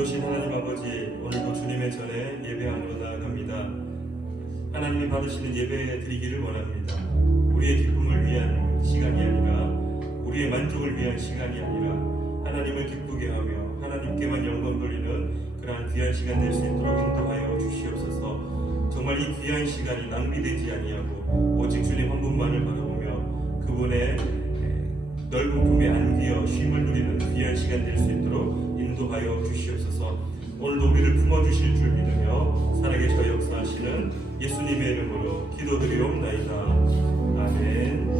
좋으신 하나님 아버지, 오늘도 주님의 전에 예배함으로 나아갑니다. 하나님이 받으시는 예배 드리기를 원합니다. 우리의 기쁨을 위한 시간이 아니라, 우리의 만족을 위한 시간이 아니라 하나님을 기쁘게 하며 하나님께만 영광 돌리는 그러한 귀한 시간 될 수 있도록 인도하여 주시옵소서. 정말 이 귀한 시간이 낭비되지 아니하고 오직 주님 한 분만을 바라보며 그분의 넓은 품에 안기어 쉼을 누리는 귀한 시간 될 수 있도록 인도하여 주시옵소서. 오늘도 우리를 품어주실 줄 믿으며 살아계셔 역사하시는 예수님의 이름으로 기도드리옵나이다. 아멘.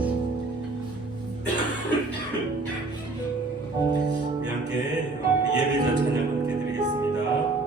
우리 함께 우리 예배자 찬양 함께 드리겠습니다.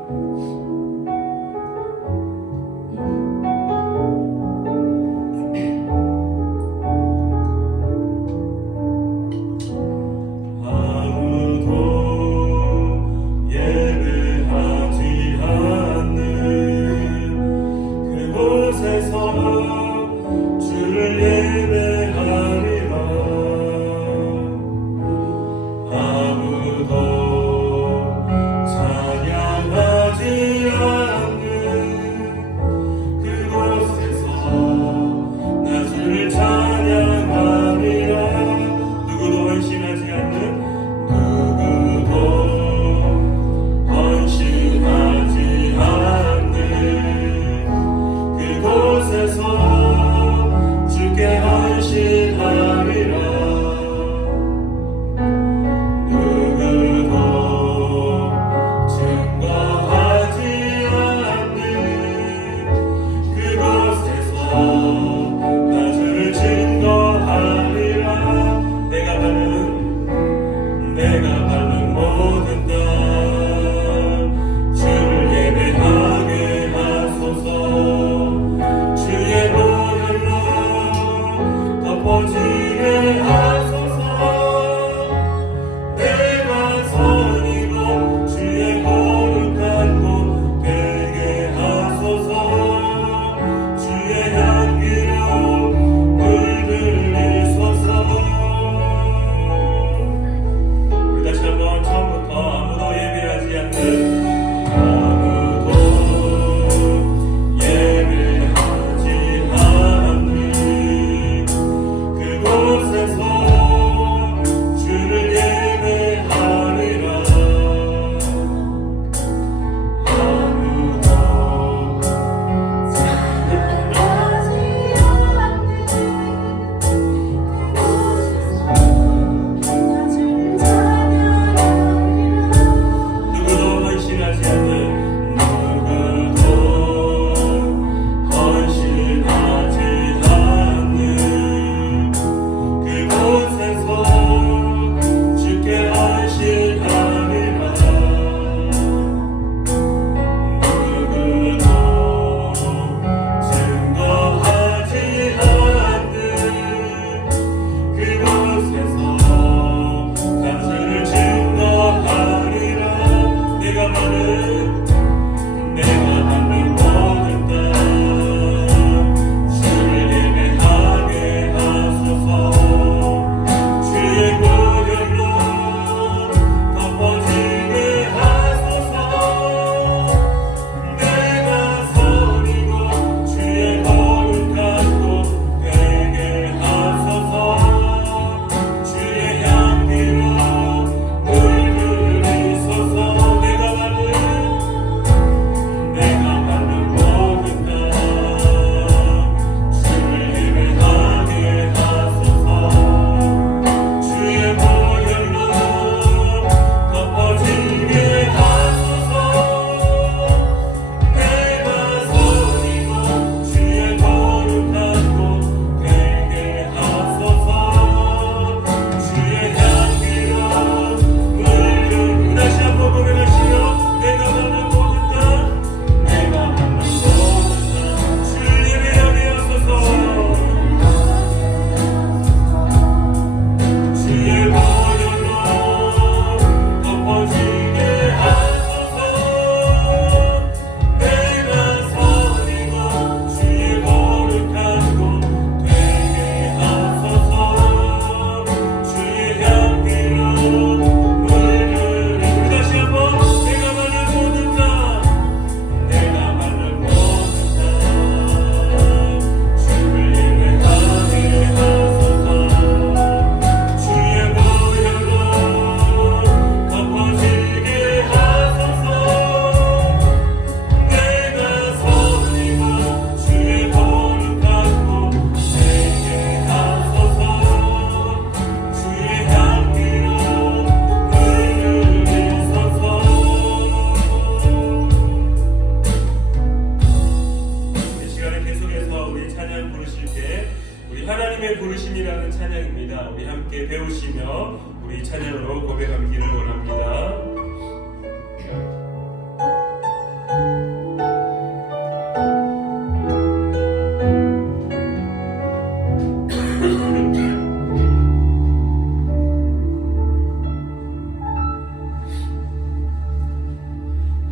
부르심이라는 찬양입니다. 우리 함께 배우시며 우리 찬양으로 고백하기를 원합니다.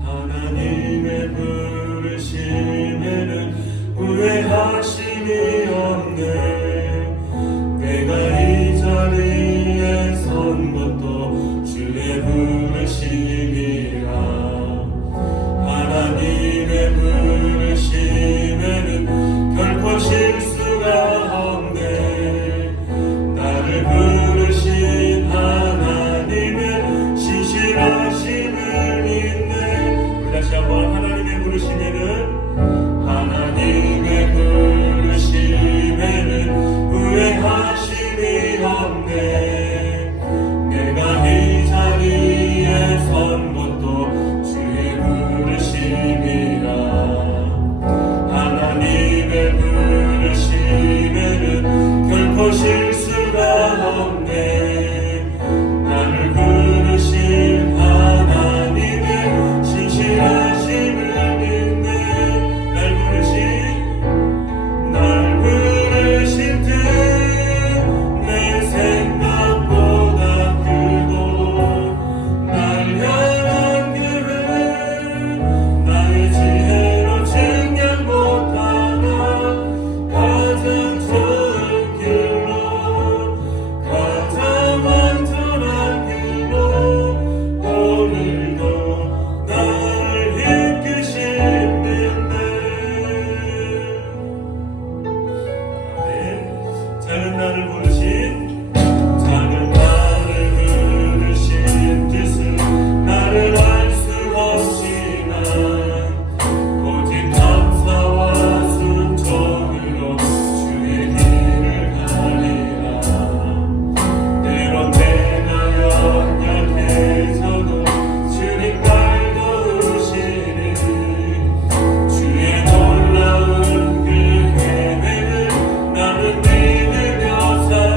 하나님의 부르심에는 후회하심이 없네. 내가 이 자리에 선 것도 주의 부르심이라. 하나님의 부르심에는 결코 실수가 없네. 나를 부르신 하나님의 신실하심을 믿네. 우리 다시 한번 하나님의 부르심에는 후회하심이 없네. 내가 이 자리에 선 것도 주의 부르심이라. 하나님의 부르심에는 결코 실수가 없네. 나를 부르신 하나님의 신실하심을 믿네. 날 부르신 뜻 내 생각보다 크고, 날 향한 계획 나의 지혜로 증량 못하나. 가장 좋은 길로, 가장 완전한 길로 오늘도 나를 이끄시는데. 작은 나를 부르신 뜻은 나를 알 수 없지만 오직 감사와 순종으로 주의 길을 가리라. 때론 내가 연약해져도 주님 날 도우시니 주의 놀라운 그 계획을 나는 믿으며 살아.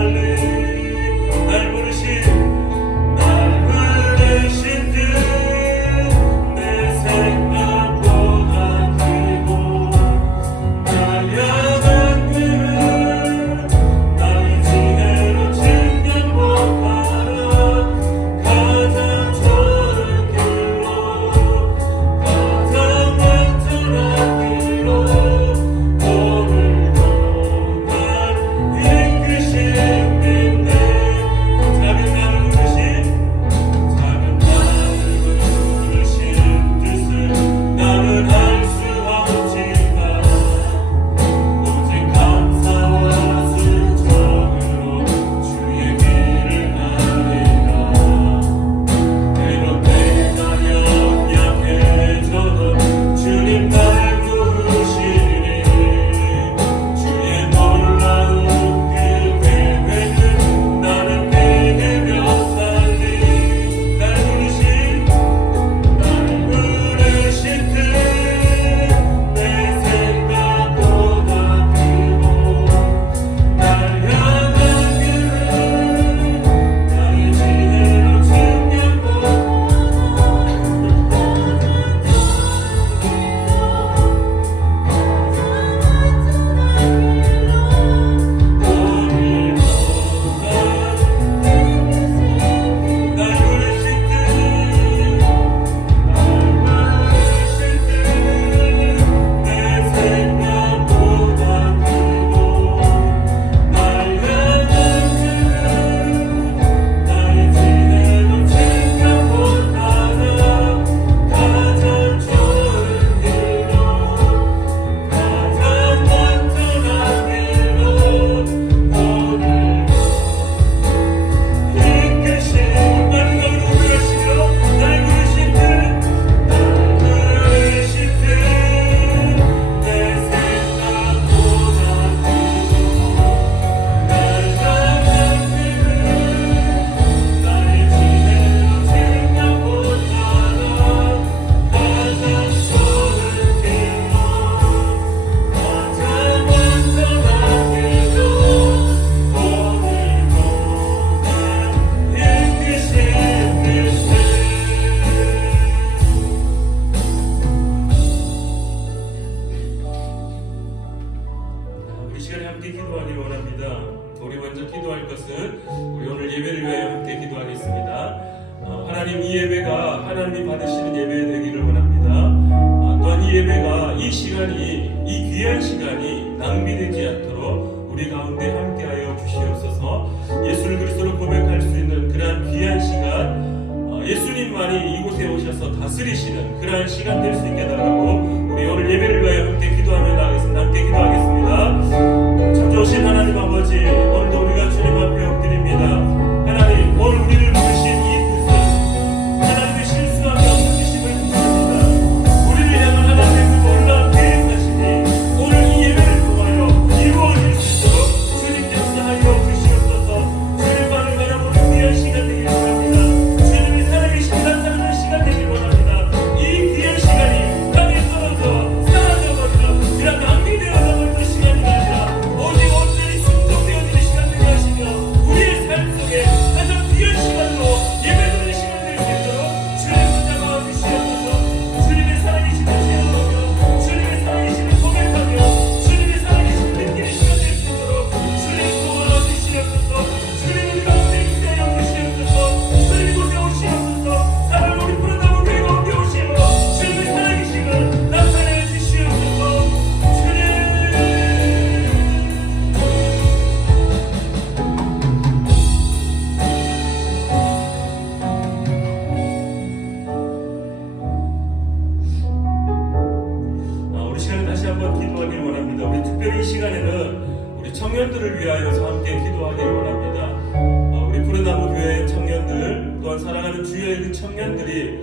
기도할 것은 우리 오늘 예배를 위하여 함께 기도하겠습니다. 하나님, 이 예배가 하나님이 받으시는 예배 되기를 원합니다. 또한 이 예배가 이 시간이, 이 귀한 시간이 낭비되지 않도록 우리 가운데 함께하여 주시옵소서. 예수를 그리스도로 고백할 수 있는 그러한 귀한 시간, 예수님만이 이곳에 오셔서 다스리시는 그러한 시간 될 수 있게 달라고 우리 오늘 예배를 위하여 함께 기도하며 나가겠습니다. 함께 기도하겠습니다. 참 좋으신 하나님 아버지, 오늘도 우리가 주님 앞에 엎드립니다. 하나님, 오늘 우리를 부르신 이 뜻은 하나님의 실수함이 없는 뜻임을 믿습니다. 우리를 향한 하나님의 그 놀라운 계획하심이 오늘 이 예배를 통하여 이루어질 수 있도록 주님께서 하여 주시옵소서. 주님만을 바라보는 귀한 시간 되길 원합니다. 주님이 살아계신 나타나는 시간 되길 원합니다. 이 귀한 시간이 땅에 떨어져 사라져버리는 그런 낭비되어서 버리는 시간이 아니라 오직 온전히 충족되어지는 시간 되게 하시며 우리의 삶 속에 가장 귀한 시간으로 예배드리는 시간 될 수 있도록 주님 붙잡아 주시옵소서. 주님의 살아계심을 체험하며 주님의 살아계심을 고백하며 주님의 살아계심을 느끼는 시간 될 수 있도록 주님 도와주시옵소서. 주님 우리 가운데 임재하여 주시옵소서. 주님 이곳에 오시옵소서. 나를 우리 푸른나무 교회 가운데 오시며 주님의 살아계심을 나타내 주시옵소서. 주님, 우리 시간에 다시 한번 기도하길 원합니다. 우리 특별히 이 시간에는 우리 청년들을 위하여서 함께 기도하길 원합니다. 우리 푸른나무 교회 청년들, 또한 사랑하는 주의 그 청년들이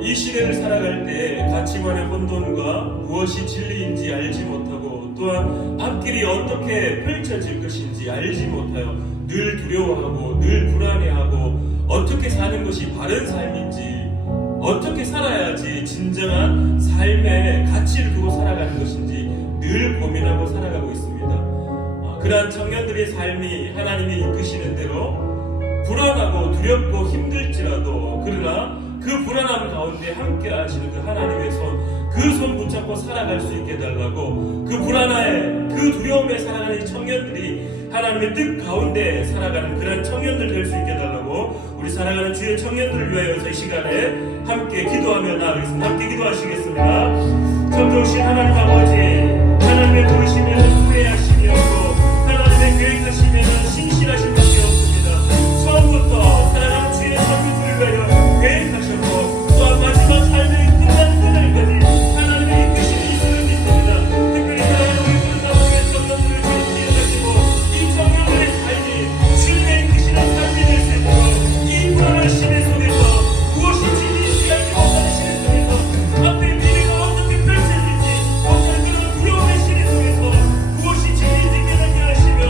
이 시대를 살아갈 때 가치관의 혼돈과 무엇이 진리인지 알지 못하고 또한 앞길이 어떻게 펼쳐질 것인지 알지 못하여 늘 두려워하고 늘 불안해하고 어떻게 사는 것이 바른 삶인지, 어떻게 살아야지 진정한 삶의 가치를 두고 살아가는 것인지 늘 고민하고 살아가고 있습니다. 그러한 청년들의 삶이 하나님이 이끄시는 대로 불안하고 두렵고 힘들지라도 그러나 그 불안함 가운데 함께 하시는 그 하나님의 그 손 붙잡고 살아갈 수 있게 해달라고, 그 불안함에 그 두려움에 살아가는 청년들이 하나님의 뜻 가운데 살아가는 그런 청년들 될 수 있게 해달라고 우리 사랑하는 주의 청년들을 위하여서 이 시간에 함께 기도하며 나아가겠습니다. 함께 기도하시겠습니다. 참 좋으신 하나님 아버지, 하나님의 부르시면 후회하심이 없고 하나님의 계획하시면 신실하신 밖에 없습니다. 처음부터 사랑하는 주의 청년들을 위하여 계획하셨고 또한 마지막 삶의 끝난 그날까지 하나님의 이끄심이 있음을 믿습니다. 특별히 사랑하는 우리 푸른나무교회 청년들을 기억하시고 이 청년들의 삶이 주님의 이끄시는 삶이 될 수 있도록 이 불안한 시대 속에서 무엇이 진리인지 알지 못하는 시대 속에서 앞에 미래가 어떻게 펼쳐질지 못하는 그런 두려움의 시대 속에서 무엇이 진리인지 깨닫게 하시며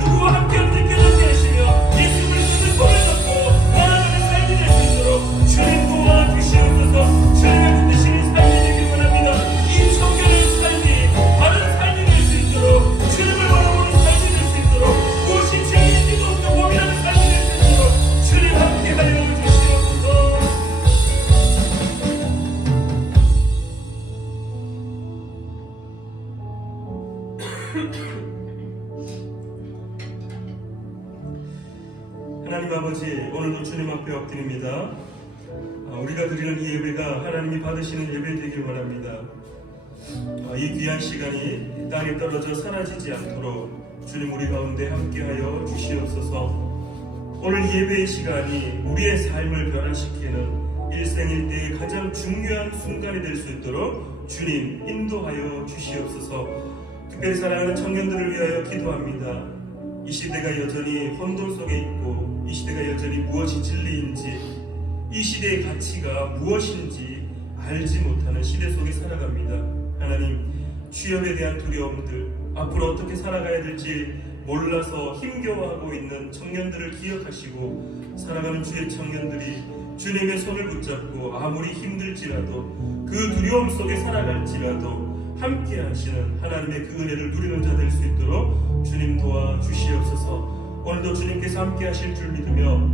누구와 함께 느껴졌게 하시며 예수 그리스도를 고백하고 나아가는 삶이 될 수 있도록 주님 도와주시옵소서. 주님의 붙드시는 삶이 되길 원합니다. 이 청년의 삶이 바른 삶이 될 수 있도록 주님을 바라보는 삶이 될 수 있도록 무엇이 진리인지도 없고 고민하는 삶이 될 수 있도록 주님 함께 하여 주시옵소서. 하나님 아버지, 오늘도 주님 앞에 엎드립니다. 우리가 드리는 이 예배가 하나님이 받으시는 예배 되길 원합니다. 이 귀한 시간이 땅에 떨어져 사라지지 않도록 주님 우리 가운데 함께하여 주시옵소서. 오늘 예배의 시간이 우리의 삶을 변화시키는 일생일대의 가장 중요한 순간이 될 수 있도록 주님 인도하여 주시옵소서. 특별히 사랑하는 청년들을 위하여 기도합니다. 이 시대가 여전히 혼돈 속에 있고 이 시대가 여전히 무엇이 진리인지, 이 시대의 가치가 무엇인지 알지 못하는 시대 속에 살아갑니다. 하나님, 취업에 대한 두려움들, 앞으로 어떻게 살아가야 될지 몰라서 힘겨워하고 있는 청년들을 기억하시고 살아가는 주의 청년들이 주님의 손을 붙잡고 아무리 힘들지라도 그 두려움 속에 살아갈지라도 함께 하시는 하나님의 그 은혜를 누리는 자 될 수 있도록 주님 도와주시옵소서. 오늘도 주님께서 함께 하실 줄 믿으며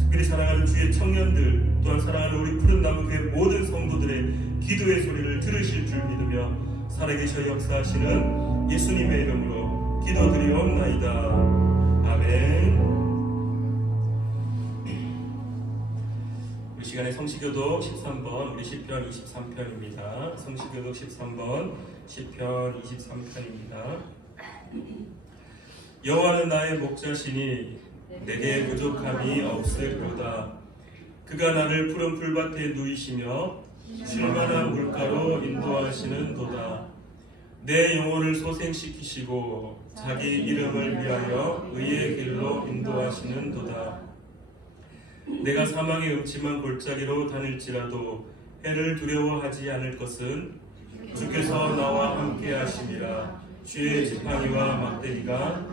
특별히 사랑하는 주의 청년들, 또한 사랑하는 우리 푸른나무교회 모든 성도들의 기도의 소리를 들으실 줄 믿으며 살아계셔 역사하시는 예수님의 이름으로 기도드리옵나이다. 아멘. 우리 시간에 성시교독 13번 우리 시편 23편입니다. 성시교독 13번 시편 23편입니다. 여호와는 나의 목자시니 내게 부족함이 없으리로다. 그가 나를 푸른 풀밭에 누이시며 쉴만한 물가로 인도하시는도다. 내 영혼을 소생시키시고 자기 이름을 위하여 의의 길로 인도하시는도다. 내가 사망의 음침한 골짜기로 다닐지라도 해를 두려워하지 않을 것은 주께서 나와 함께 하심이라. 주의 지팡이와 막대기가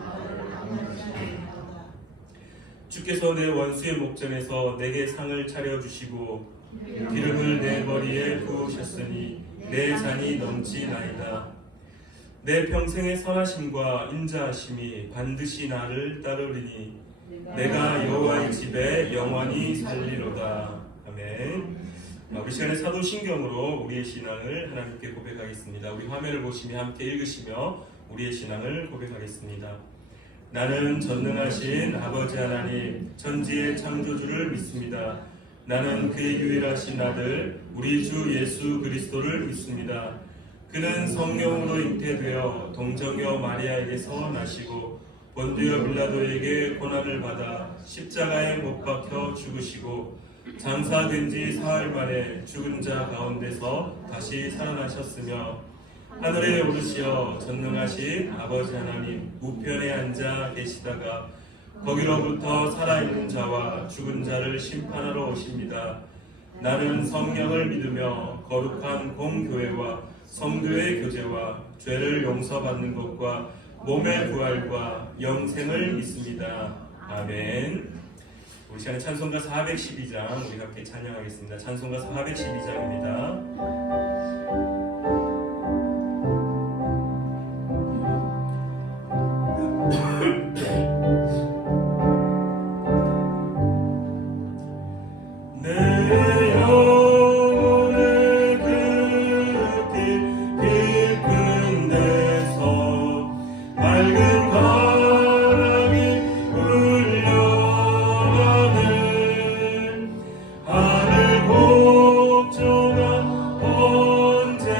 주께서 내 원수의 목전에서 내게 상을 차려주시고 기름을 내 머리에 부으셨으니 내 잔이 넘치나이다. 내 평생의 선하심과 인자하심이 반드시 나를 따르리니 내가 여호와의 집에 영원히 살리로다. 아멘. 우리 시간에 사도신경으로 우리의 신앙을 하나님께 고백하겠습니다. 우리 화면을 보시며 함께 읽으시며 우리의 신앙을 고백하겠습니다. 나는 전능하신 아버지 하나님 천지의 창조주를 믿습니다. 나는 그의 유일하신 아들 우리 주 예수 그리스도를 믿습니다. 그는 성령으로 잉태되어 동정여 마리아에게서 나시고 본디오 빌라도에게 고난을 받아 십자가에 못 박혀 죽으시고 장사된 지 사흘 만에 죽은 자 가운데서 다시 살아나셨으며 하늘에 오르시어 전능하신 아버지 하나님 우편에 앉아 계시다가 거기로부터 살아있는 자와 죽은 자를 심판하러 오십니다. 나는 성령을 믿으며 거룩한 공교회와 성도의 교제와 죄를 용서받는 것과 몸의 부활과 영생을 믿습니다. 아멘. 우리 시간에 찬송가 412장 우리 함께 찬양하겠습니다. 찬송가 412장입니다. 언제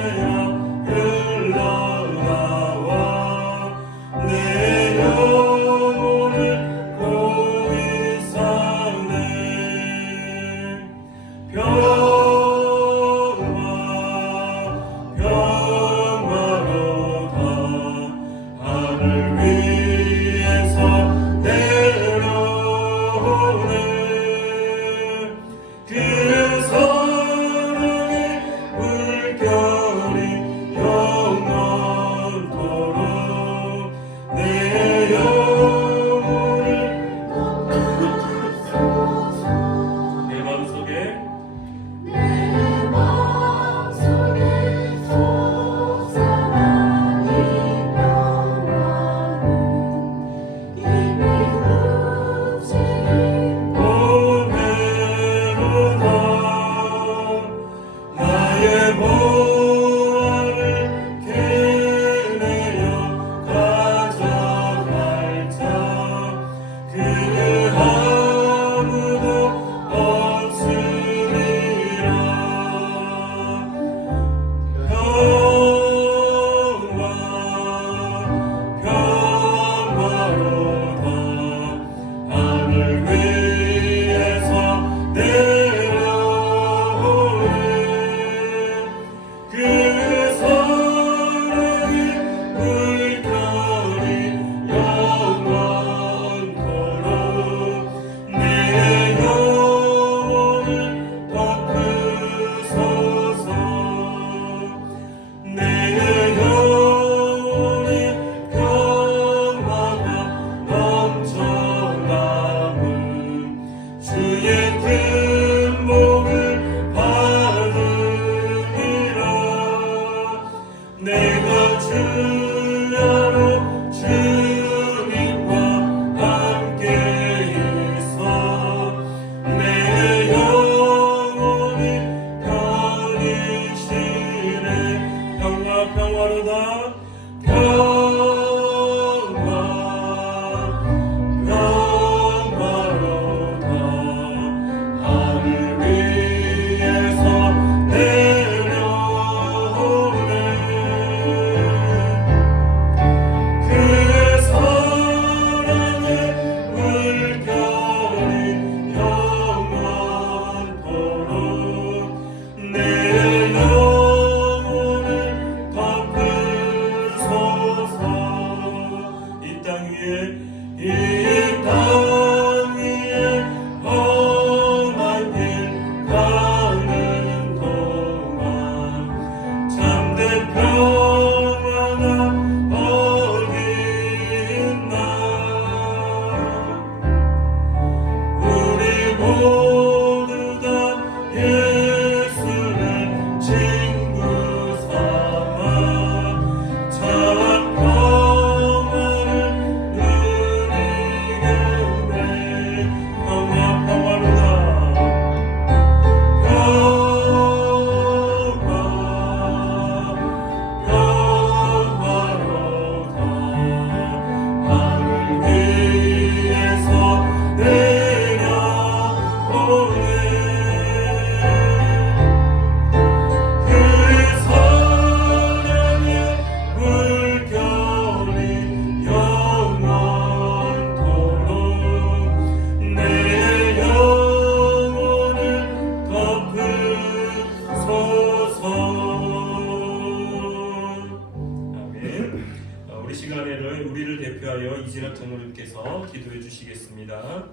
주시겠습니다.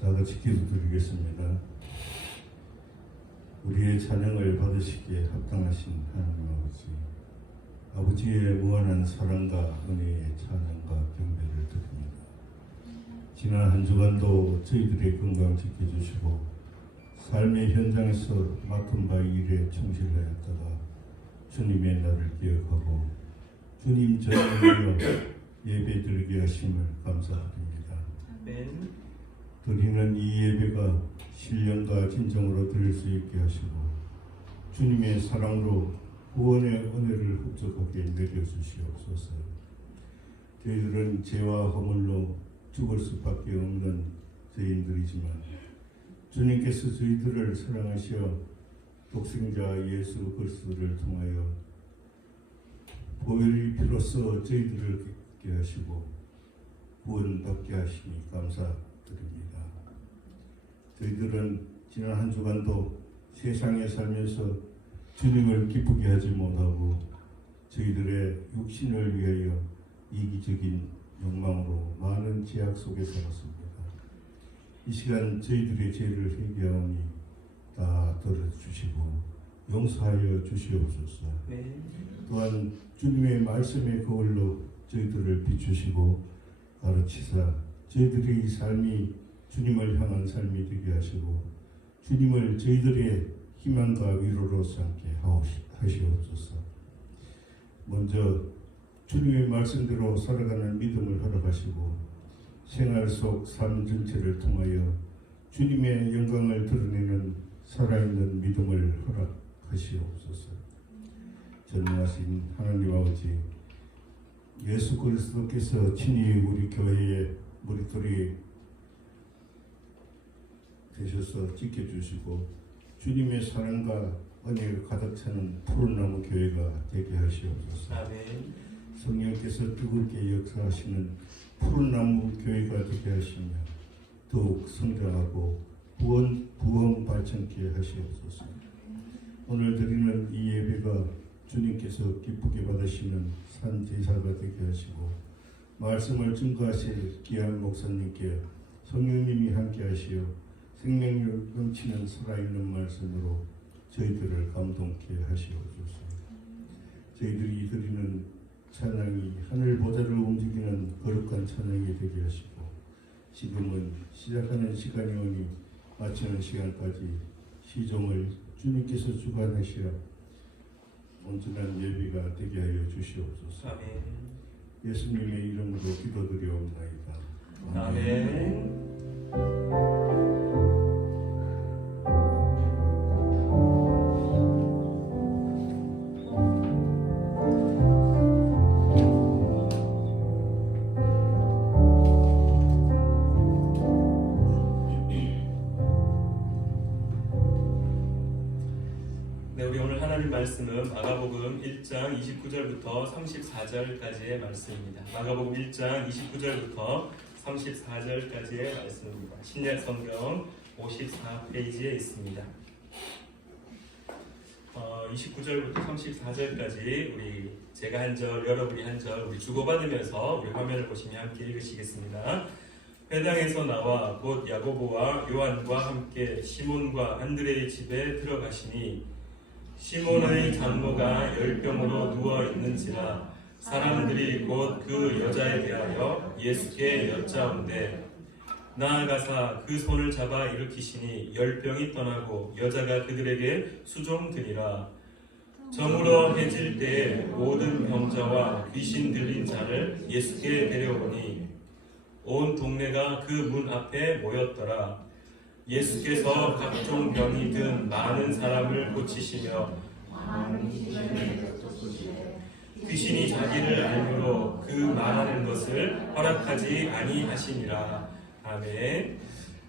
다 같이 기도드리겠습니다. 우리의 찬양을 받으시기에 합당하신 하나님 아버지, 아버지의 무한한 사랑과 은혜의 찬양과 경배를 드립니다. 지난 한 주간도 저희들의 건강 지켜주시고 삶의 현장에서 맡은 바 일에 충실하였다가 주님의 날을 기억하고 주님 전에 예배 드리게 하심을 감사드립니다. 아멘. 드리는 이 예배가 신령과 진정으로 드릴 수 있게 하시고 주님의 사랑으로 구원의 은혜를 흡족하게 내려주시옵소서. 저희들은 죄와 허물로 죽을 수밖에 없는 죄인들이지만 주님께서 저희들을 사랑하시어 독생자 예수 그리스도를 통하여 보혈의 피로써 저희들을 깨끗게 하시고 구원받게 하시니 감사드립니다. 저희들은 지난 한 주간도 세상에 살면서 주님을 기쁘게 하지 못하고 저희들의 육신을 위하여 이기적인 욕망으로 많은 제약 속에 살았습니다. 이 시간 저희들의 죄를 회개하오니 다 들어주시고 용서하여 주시옵소서. 네. 또한 주님의 말씀의 거울로 저희들을 비추시고 가르치사 저희들의 이 삶이 주님을 향한 삶이 되게 하시고 주님을 저희들의 희망과 위로로 삼게 하시옵소서. 먼저 주님의 말씀대로 살아가는 믿음을 허락하시고 생활 속 삶 전체를 통하여 주님의 영광을 드러내는 살아있는 믿음을 허락하시옵소서. 전능하신 하나님 아버지, 예수 그리스도께서 친히 우리 교회의 머리털이 되셔서 지켜주시고 주님의 사랑과 은혜가 가득 차는 푸른나무 교회가 되게 하시옵소서. 아멘. 성령께서 뜨겁게 역사하시는 푸른나무 교회가 되게 하시며 더욱 성장하고 부흥 발전케 하시옵소서. 오늘 드리는 이 예배가 주님께서 기쁘게 받으시는 산제사가 되게 하시고 말씀을 증거하실 귀한 목사님께 성령님이 함께 하시어 생명력 넘치는 살아있는 말씀으로 저희들을 감동케 하시옵소서. 저희들이 드리는 찬양이 하늘 보좌를 움직이는 거룩한 찬양이 되게 하시고 지금은 시작하는 시간이 오니 마치는 시간까지 시종을 주님께서 주관하시어 온전한 예배가 되게 하여 주시옵소서. 아멘. 예수님의 이름으로 기도드리옵나이다. 아멘. 네, 우리 오늘 하나님 말씀은 마가복음 1장 29절부터 34절까지의 말씀입니다. 마가복음 1장 29절부터 34절까지의 말씀입니다. 신약 성경 54페이지에 있습니다. 29절부터 34절까지 우리 제가 한 절, 여러분이 한 절 우리 주고받으면서 우리 화면을 보시면 함께 읽으시겠습니다. 회당에서 나와 곧 야고보와 요한과 함께 시몬과 안드레의 집에 들어가시니 시몬의 장모가 열병으로 누워 있는지라 사람들이 곧 그 여자에 대하여 예수께 여짜온대 나아가사 그 손을 잡아 일으키시니 열병이 떠나고 여자가 그들에게 수종드니라. 저물어 해질 때에 모든 병자와 귀신 들린 자를 예수께 데려오니 온 동네가 그 문 앞에 모였더라. 예수께서 각종 병이 든 많은 사람을 고치시며 귀신이 자기를 알므로 그 말하는 것을 허락하지 아니하시니라. 아멘.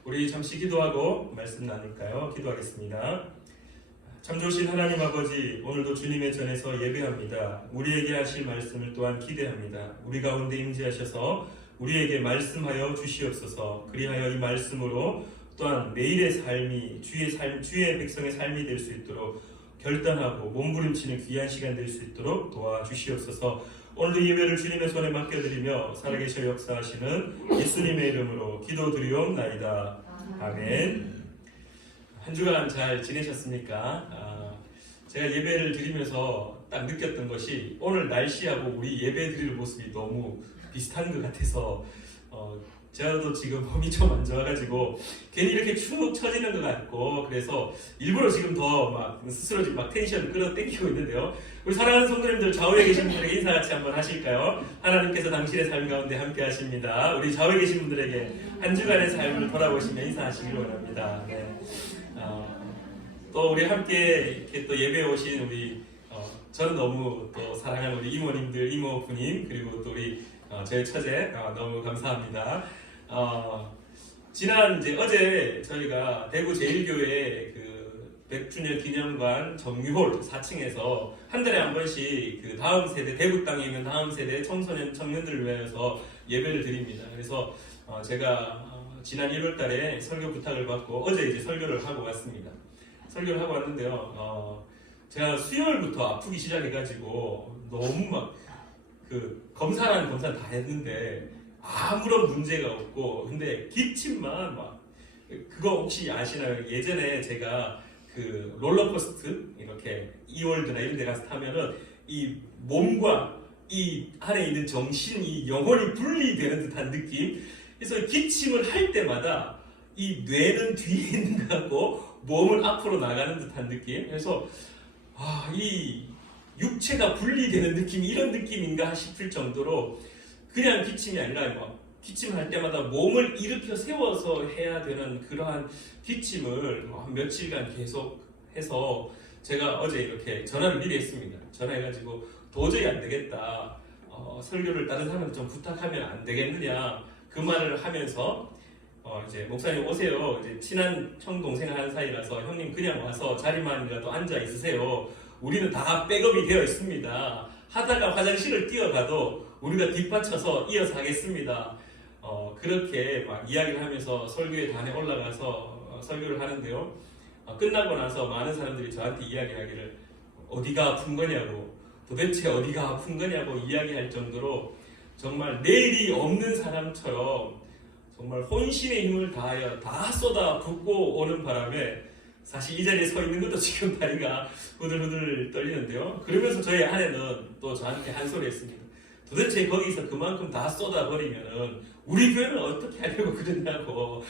우리 잠시 기도하고 말씀 나눌까요? 기도하겠습니다. 참 좋으신 하나님 아버지, 오늘도 주님의 전에서 예배합니다. 우리에게 하실 말씀을 또한 기대합니다. 우리 가운데 임재하셔서 우리에게 말씀하여 주시옵소서. 그리하여 이 말씀으로 또한 매일의 삶이 주의 백성의 삶이 될 수 있도록 결단하고 몸부림치는 귀한 시간 될 수 있도록 도와주시옵소서. 오늘도 예배를 주님의 손에 맡겨드리며 살아계셔 역사하시는 예수님의 이름으로 기도드리옵나이다. 아멘. 한 주간 잘 지내셨습니까? 제가 예배를 드리면서 딱 느꼈던 것이 오늘 날씨하고 우리 예배 드리는 모습이 너무 비슷한 것 같아서 저도 지금 몸이 좀 안 좋아가지고 괜히 이렇게 축 처지는 것 같고 그래서 일부러 지금 더 막 스스로 지금 막 텐션을 끌어당기고 있는데요. 우리 사랑하는 성도님들 좌우에 계신 분들에게 인사 같이 한번 하실까요? 하나님께서 당신의 삶 가운데 함께 하십니다. 우리 좌우에 계신 분들에게 한 주간의 삶을 돌아보시며 인사하시길 원합니다. 네. 또 우리 함께 이렇게 또 예배에 오신 우리 저는 너무 또 사랑하는 우리 이모님들, 이모부님 그리고 또 우리 저희 처제 너무 감사합니다. 지난 어제 저희가 대구 제1교회 그 100주년 기념관 정유홀 4층에서 한 달에 한 번씩 그 다음 세대 대구 땅에 있는 다음 세대 청소년 청년들을 위해서 예배를 드립니다. 그래서 제가 지난 1월달에 설교 부탁을 받고 어제 이제 설교를 하고 왔습니다. 설교를 하고 왔는데요. 제가 수요일부터 아프기 시작해가지고 너무 막 그 검사라는 검사 다 했는데 아무런 문제가 없고 근데 기침만 막 그거 혹시 아시나요? 예전에 제가 그 롤러코스터 이렇게 이월드나 이런 데 가서 타면은 이 몸과 이 안에 있는 정신이 영혼이 분리되는 듯한 느낌. 그래서 기침을 할 때마다 이 뇌는 뒤에 있는 것 같고 몸은 앞으로 나가는 듯한 느낌. 그래서 이 육체가 분리되는 느낌 이런 느낌인가 싶을 정도로 그냥 기침이 아니라 막 기침할 때마다 몸을 일으켜 세워서 해야 되는 그러한 기침을 며칠간 계속 해서 제가 어제 이렇게 전화를 미리 했습니다. 전화해가지고 도저히 안 되겠다. 설교를 다른 사람한테 좀 부탁하면 안 되겠느냐 그 말을 하면서 이제 목사님 오세요. 이제 친한 형 동생 하는 사이라서 형님 그냥 와서 자리만이라도 앉아 있으세요. 우리는 다 백업이 되어 있습니다. 하다가 화장실을 뛰어가도 우리가 뒷받쳐서 이어서 하겠습니다. 그렇게 막 이야기를 하면서 설교의 단에 올라가서 설교를 하는데요. 끝나고 나서 많은 사람들이 저한테 이야기하기를 어디가 아픈 거냐고 도대체 어디가 아픈 거냐고 이야기할 정도로 정말 내일이 없는 사람처럼 정말 혼신의 힘을 다하여 다 쏟아 붓고 오는 바람에 사실 이 자리에 서 있는 것도 지금 다리가 후들후들 떨리는데요. 그러면서 저희 아내는 또 저한테 한 소리 했습니다. 도대체 거기서 그만큼 다 쏟아버리면은 우리 교회는 어떻게 하려고 그러냐고.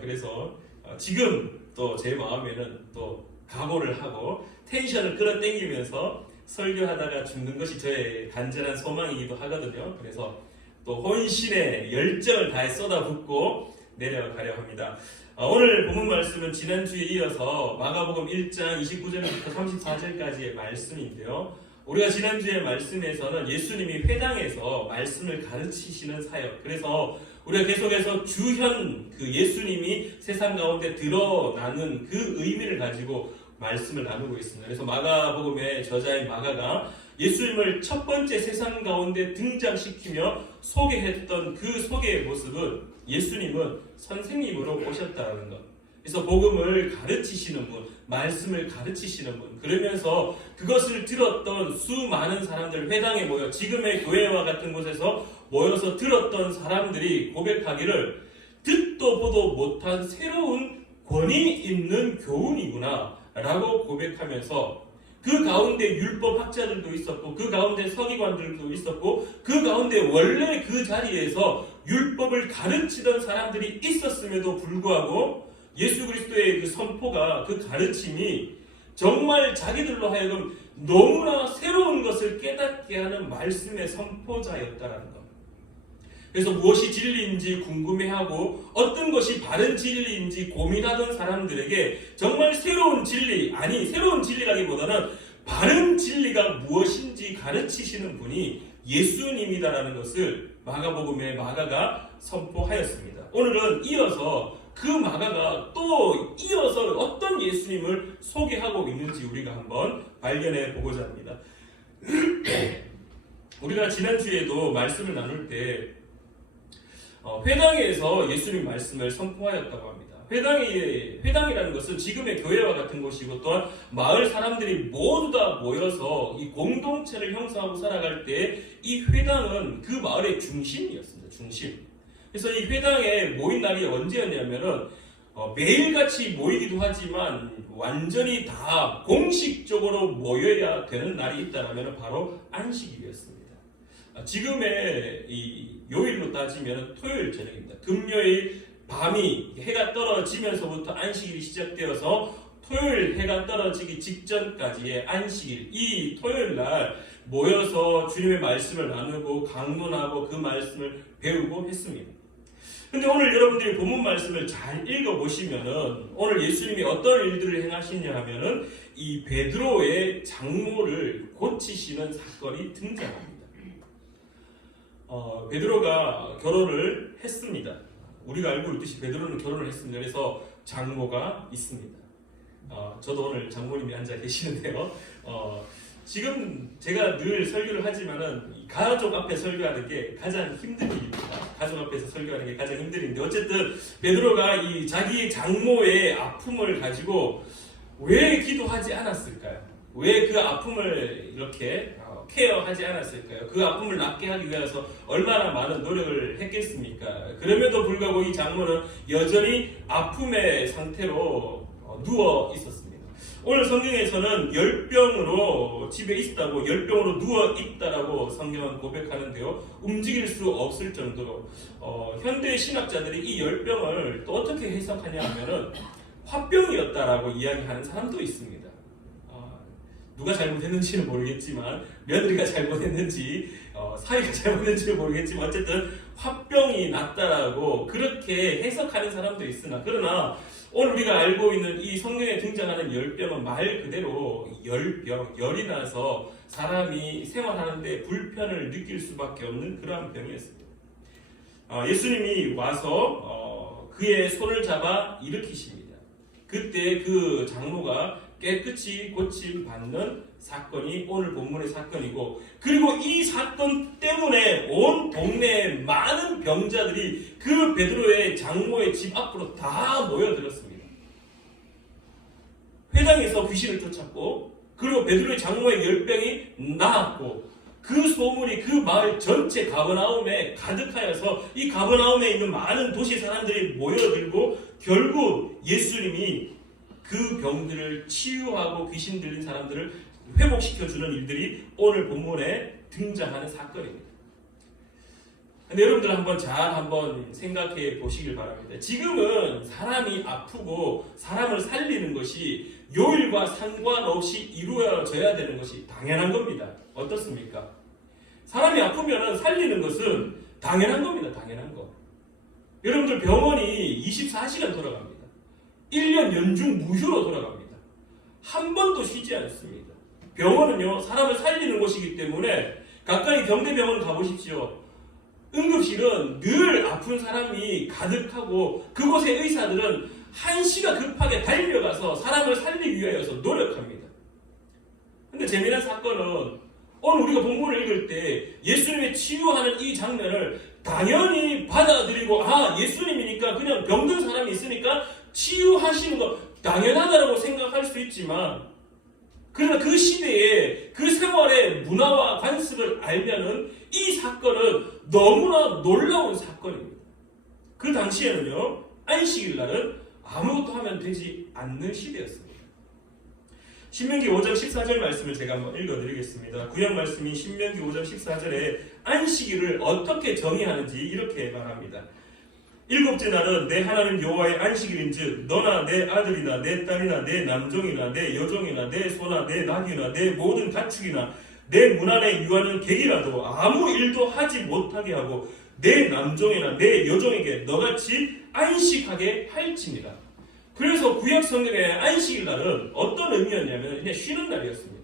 그래서 지금 또 제 마음에는 또 각오를 하고 텐션을 끌어당기면서 설교하다가 죽는 것이 저의 간절한 소망이기도 하거든요. 그래서 또 혼신의 열정을 다해 쏟아붓고 내려가려 합니다. 오늘 본문 말씀은 지난주에 이어서 마가복음 1장 29절부터 34절까지의 말씀인데요. 우리가 지난주에 말씀에서는 예수님이 회당에서 말씀을 가르치시는 사역, 그래서 우리가 계속해서 주현 그 예수님이 세상 가운데 드러나는 그 의미를 가지고 말씀을 나누고 있습니다. 그래서 마가복음의 저자인 마가가 예수님을 첫 번째 세상 가운데 등장시키며 소개했던 그 소개의 모습은 예수님은 선생님으로 오셨다는 것. 그래서 복음을 가르치시는 분, 말씀을 가르치시는 분. 그러면서 그것을 들었던 수많은 사람들 회당에 모여 지금의 교회와 같은 곳에서 모여서 들었던 사람들이 고백하기를 듣도 보도 못한 새로운 권위 있는 교훈이구나 라고 고백하면서 그 가운데 율법학자들도 있었고 그 가운데 서기관들도 있었고 그 가운데 원래 그 자리에서 율법을 가르치던 사람들이 있었음에도 불구하고 예수 그리스도의 그 선포가 그 가르침이 정말 자기들로 하여금 너무나 새로운 것을 깨닫게 하는 말씀의 선포자였다라는 것. 그래서 무엇이 진리인지 궁금해하고 어떤 것이 바른 진리인지 고민하던 사람들에게 정말 새로운 진리, 아니 새로운 진리라기보다는 바른 진리가 무엇인지 가르치시는 분이 예수님이다라는 것을 마가복음의 마가가 선포하였습니다. 오늘은 이어서 그 마가가 또 이어서 어떤 예수님을 소개하고 있는지 우리가 한번 발견해 보고자 합니다. 우리가 지난주에도 말씀을 나눌 때 회당에서 예수님 말씀을 선포하였다고 합니다. 회당이라는 것은 지금의 교회와 같은 곳이고 또한 마을 사람들이 모두 다 모여서 이 공동체를 형성하고 살아갈 때 이 회당은 그 마을의 중심이었습니다. 중심. 그래서 이 회당에 모인 날이 언제였냐면은 매일같이 모이기도 하지만 완전히 다 공식적으로 모여야 되는 날이 있다면 바로 안식일이었습니다. 지금의 이 요일로 따지면 토요일 저녁입니다. 금요일 밤이 해가 떨어지면서부터 안식일이 시작되어서 토요일 해가 떨어지기 직전까지의 안식일, 이 토요일 날 모여서 주님의 말씀을 나누고 강론하고 그 말씀을 배우고 했습니다. 근데 오늘 여러분들이 본문 말씀을 잘 읽어보시면은 오늘 예수님이 어떤 일들을 행하시냐 하면은 이 베드로의 장모를 고치시는 사건이 등장합니다. 베드로가 결혼을 했습니다. 우리가 알고 있듯이 베드로는 결혼을 했습니다. 그래서 장모가 있습니다. 저도 오늘 장모님이 앉아 계시는데요. 지금 제가 늘 설교를 하지만은 가족 앞에 설교하는 게 가장 힘든 일입니다. 가족 앞에서 설교하는 게 가장 힘든 일인데 어쨌든 베드로가 이 자기 장모의 아픔을 가지고 왜 기도하지 않았을까요? 왜 그 아픔을 이렇게 케어하지 않았을까요? 그 아픔을 낫게 하기 위해서 얼마나 많은 노력을 했겠습니까? 그럼에도 불구하고 이 장모는 여전히 아픔의 상태로 누워 있었습니다. 오늘 성경에서는 열병으로 집에 있다고 열병으로 누워 있다라고 성경은 고백하는데요. 움직일 수 없을 정도로 현대 신학자들이 이 열병을 또 어떻게 해석하냐 하면은 화병이었다라고 이야기하는 사람도 있습니다. 누가 잘못했는지는 모르겠지만 며느리가 잘못했는지 사위가 잘못했는지는 모르겠지만 어쨌든 화병이 났다라고 그렇게 해석하는 사람도 있으나 그러나 오늘 우리가 알고 있는 이 성경에 등장하는 열병은 말 그대로 열병, 열이 나서 사람이 생활하는데 불편을 느낄 수밖에 없는 그러한 병이었습니다. 예수님이 와서 그의 손을 잡아 일으키십니다. 그때 그 장모가 깨끗이 고침받는 사건이 오늘 본문의 사건이고 그리고 이 사건 때문에 온 동네의 많은 병자들이 그 베드로의 장모의 집 앞으로 다 모여들었습니다. 회당에서 귀신을 쫓았고 그리고 베드로의 장모의 열병이 나았고 그 소문이 그 마을 전체 가버나움에 가득하여서 이 가버나움에 있는 많은 도시 사람들이 모여들고 결국 예수님이 그 병들을 치유하고 귀신 들린 사람들을 회복시켜주는 일들이 오늘 본문에 등장하는 사건입니다. 근데 여러분들 한번 생각해 보시길 바랍니다. 지금은 사람이 아프고 사람을 살리는 것이 요일과 상관없이 이루어져야 되는 것이 당연한 겁니다. 어떻습니까? 사람이 아프면 살리는 것은 당연한 겁니다. 당연한 거. 여러분들 병원이 24시간 돌아갑니다. 1년 연중 무휴로 돌아갑니다. 한 번도 쉬지 않습니다. 병원은요, 사람을 살리는 곳이기 때문에 가까이 경대병원 가보십시오. 응급실은 늘 아픈 사람이 가득하고 그곳의 의사들은 한시가 급하게 달려가서 사람을 살리기 위하여서 노력합니다. 근데 재미난 사건은 오늘 우리가 본문을 읽을 때 예수님의 치유하는 이 장면을 당연히 받아들이고 예수님이니까 그냥 병든 사람이 있으니까 치유하시는 거 당연하다고 생각할 수 있지만 그러나 그 시대에 그 생활의 문화와 관습을 알면은 이 사건은 너무나 놀라운 사건입니다. 그 당시에는요 안식일 날은 아무것도 하면 되지 않는 시대였습니다. 신명기 5장 14절 말씀을 제가 한번 읽어드리겠습니다. 구약 말씀이 신명기 5장 14절에 안식일을 어떻게 정의하는지 이렇게 말합니다. 일곱째 날은 내 하나님 여호와의 안식일인즉 너나 내 아들이나 내 딸이나 내 남종이나 내 여종이나 내 소나 내 나귀나 내 모든 가축이나 내 문 안에 유하는 객이라도 아무 일도 하지 못하게 하고 내 남종이나 내 여종에게 너같이 안식하게 할지니라. 그래서 구약 성경의 안식일 날은 어떤 의미였냐면 그냥 쉬는 날이었습니다.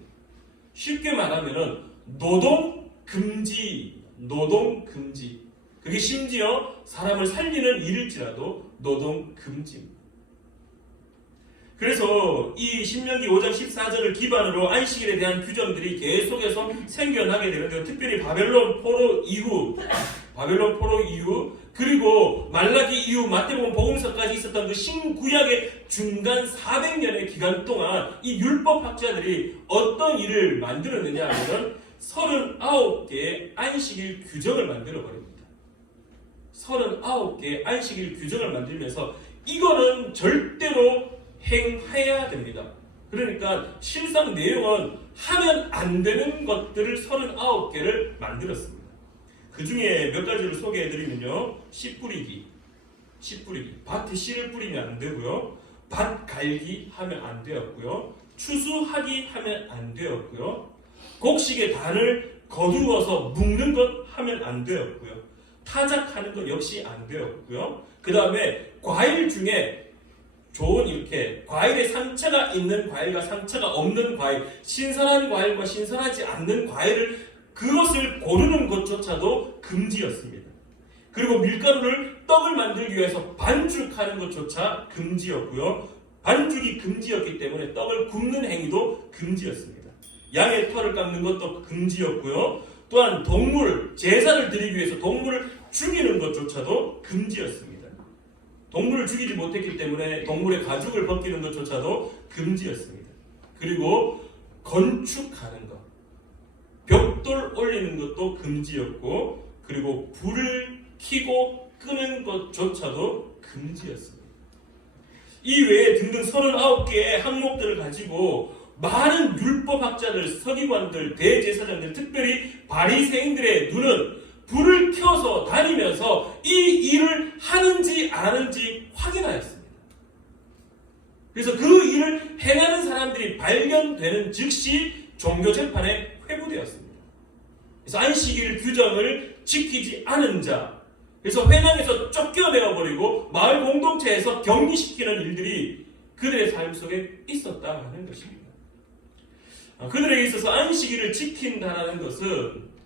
쉽게 말하면 노동 금지. 그게 심지어 사람을 살리는 일일지라도 노동 금지입니다. 그래서 이 신명기 5장 14절을 기반으로 안식일에 대한 규정들이 계속해서 생겨나게 되는데요. 특별히 바벨론 포로 이후 바벨론 포로 이후 그리고 말라기 이후 마태복음 복음서까지 있었던 그 신구약의 중간 400년의 기간 동안 이 율법학자들이 어떤 일을 만들었느냐 하면 39개의 안식일 규정을 만들어 버립니다. 39개의 안식일 규정을 만들면서 이거는 절대로 행해야 됩니다. 그러니까 실상 내용은 하면 안 되는 것들을 39개를 만들었습니다. 그 중에 몇 가지를 소개해드리면요. 씨 뿌리기, 밭에 씨를 뿌리면 안 되고요. 밭 갈기 하면 안 되었고요. 추수하기 하면 안 되었고요. 곡식의 단을 거두어서 묶는 것 하면 안 되었고요. 타작하는 것 역시 안 되었고요. 그 다음에 과일 중에 좋은 이렇게 과일에 상처가 있는 과일과 상처가 없는 과일, 신선한 과일과 신선하지 않는 과일을 그것을 고르는 것조차도 금지였습니다. 그리고 밀가루를 떡을 만들기 위해서 반죽하는 것조차 금지였고요. 반죽이 금지였기 때문에 떡을 굽는 행위도 금지였습니다. 양의 털을 깎는 것도 금지였고요. 또한 동물, 제사를 드리기 위해서 동물을 죽이는 것조차도 금지였습니다. 동물을 죽이지 못했기 때문에 동물의 가죽을 벗기는 것조차도 금지였습니다. 그리고 건축하는 것, 벽돌 올리는 것도 금지였고, 그리고 불을 켜고 끄는 것조차도 금지였습니다. 이 외에 등등 39개의 항목들을 가지고 많은 율법학자들, 서기관들, 대제사장들, 특별히 바리새인들의 눈은 불을 켜서 다니면서 이 일을 하는지 안 하는지 확인하였습니다. 그래서 그 일을 행하는 사람들이 발견되는 즉시 종교재판에 회부되었습니다. 그래서 안식일 규정을 지키지 않은 자, 그래서 회당에서 쫓겨내어버리고 마을 공동체에서 격리시키는 일들이 그들의 삶 속에 있었다는 것입니다. 그들에게 있어서 안식일을 지킨다는 것은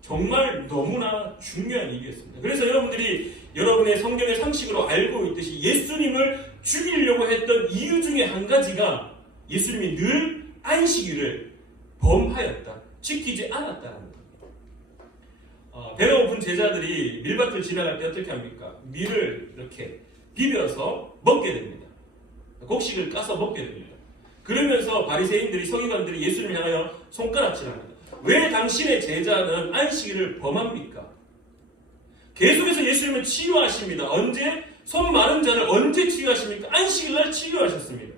정말 너무나 중요한 일이었습니다. 그래서 여러분들이 여러분의 성경의 상식으로 알고 있듯이 예수님을 죽이려고 했던 이유 중에 한 가지가 예수님이 늘 안식일을 범하였다, 지키지 않았다는 겁니다. 배가 고픈 제자들이 밀밭을 지나갈 때 어떻게 합니까? 밀을 이렇게 비벼서 먹게 됩니다. 곡식을 까서 먹게 됩니다. 그러면서 바리새인들이, 서기관들이 예수님을 향하여 손가락질합니다. 왜 당신의 제자는 안식일을 범합니까? 계속해서 예수님은 치유하십니다. 언제? 손 마른 자를 언제 치유하십니까? 안식일날 치유하셨습니다.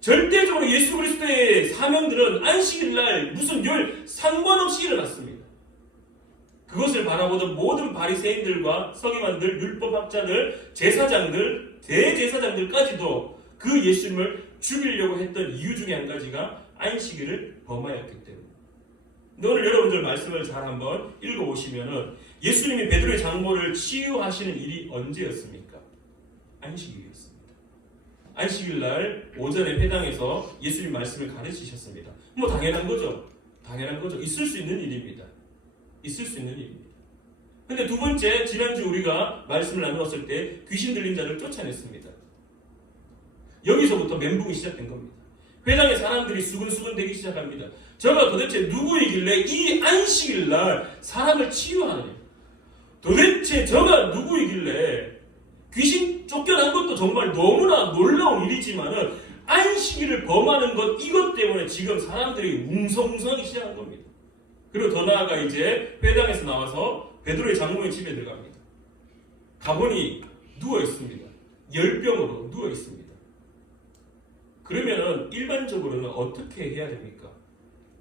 절대적으로 예수 그리스도의 사명들은 안식일날 무슨 요일 상관없이 일어났습니다. 그것을 바라보던 모든 바리새인들과 서기관들, 율법학자들, 제사장들, 대제사장들까지도 그 예수님을 죽이려고 했던 이유 중에 한 가지가 안식일을 범하였기 때문에. 오늘 여러분들 말씀을 잘 한번 읽어보시면은 예수님이 베드로의 장모를 치유하시는 일이 언제였습니까? 안식일이었습니다. 안식일날 오전에 회당에서 예수님 말씀을 가르치셨습니다. 뭐 당연한 거죠. 당연한 거죠. 있을 수 있는 일입니다. 있을 수 있는 일입니다. 근데 두 번째, 지난주 우리가 말씀을 나누었을 때 귀신 들린 자를 쫓아냈습니다. 여기서부터 멘붕이 시작된 겁니다. 회당의 사람들이 수근수근 되기 시작합니다. 저가 도대체 누구이길래 이 안식일날 사람을 치유하느냐? 도대체 저가 누구이길래 귀신 쫓겨난 것도 정말 너무나 놀라운 일이지만은 안식일을 범하는 것, 이것 때문에 지금 사람들이 웅성웅성하기 시작한 겁니다. 그리고 더 나아가 이제 회당에서 나와서 베드로의 장모의 집에 들어갑니다. 가보니 누워 있습니다. 열병으로 누워 있습니다. 그러면은 일반적으로는 어떻게 해야 됩니까?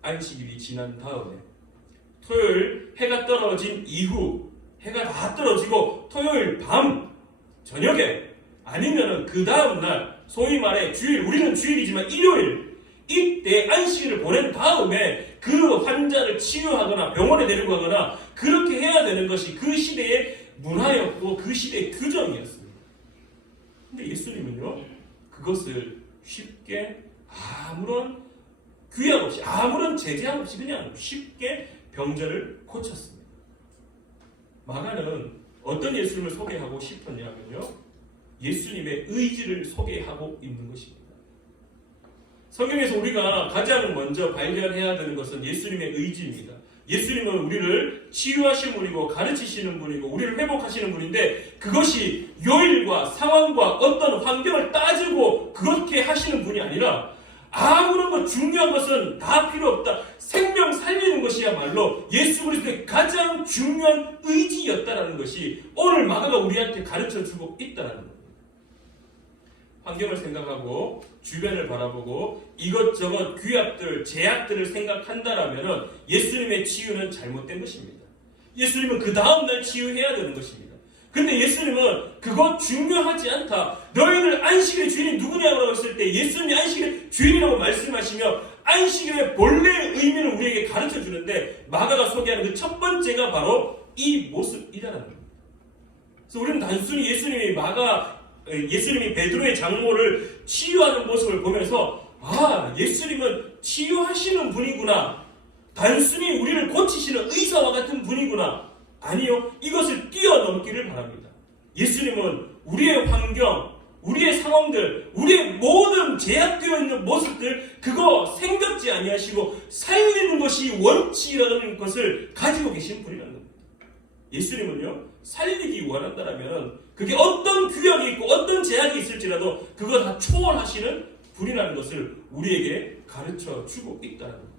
안식일이 지난 다음에 토요일 해가 떨어진 이후, 해가 다 떨어지고 토요일 밤 저녁에, 아니면은 그 다음날 소위 말해 주일, 우리는 주일이지만 일요일, 이때 안식일을 보낸 다음에 그 환자를 치유하거나 병원에 데리고 가거나 그렇게 해야 되는 것이 그 시대의 문화였고 그 시대의 규정이었습니다. 근데 예수님은요, 그것을 쉽게 아무런 규약 없이, 아무런 제재함 없이 그냥 쉽게 병자를 고쳤습니다. 마가는 어떤 예수님을 소개하고 싶었냐면요, 예수님의 의지를 소개하고 있는 것입니다. 성경에서 우리가 가장 먼저 발견해야 되는 것은 예수님의 의지입니다. 예수님은 우리를 치유하시는 분이고 가르치시는 분이고 우리를 회복하시는 분인데 그것이 요일과 상황과 어떤 환경을 따지고 그렇게 하시는 분이 아니라 아무런 중요한 것은 다 필요 없다. 생명 살리는 것이야말로 예수 그리스도의 가장 중요한 의지였다라는 것이 오늘 마가가 우리한테 가르쳐주고 있다는 겁니다. 환경을 생각하고 주변을 바라보고 이것저것 규약들, 제약들을 생각한다라면 예수님의 치유는 잘못된 것입니다. 예수님은 그 다음날 치유해야 되는 것입니다. 근데 예수님은 그거 중요하지 않다. 너희들 안식일의 주인이 누구냐고 했을 때 예수님이 안식일의 주인이라고 말씀하시며 안식일의 본래의 의미를 우리에게 가르쳐 주는데 마가가 소개하는 그 첫 번째가 바로 이 모습이라는 겁니다. 그래서 우리는 단순히 예수님이 베드로의 장모를 치유하는 모습을 보면서 예수님은 치유하시는 분이구나. 단순히 우리를 고치시는 의사와 같은 분이구나. 아니요. 이것을 뛰어넘기를 바랍니다. 예수님은 우리의 환경, 우리의 상황들, 우리의 모든 제약되어 있는 모습들 그거 생각지 아니하시고 살리는 것이 원칙이라는 것을 가지고 계신 분이라는 겁니다. 예수님은요. 살리기 원한다면 그게 어떤 규약이 있고 어떤 제약이 있을지라도 그거 다 초월하시는 분이라는 것을 우리에게 가르쳐 주고 있다는 겁니다.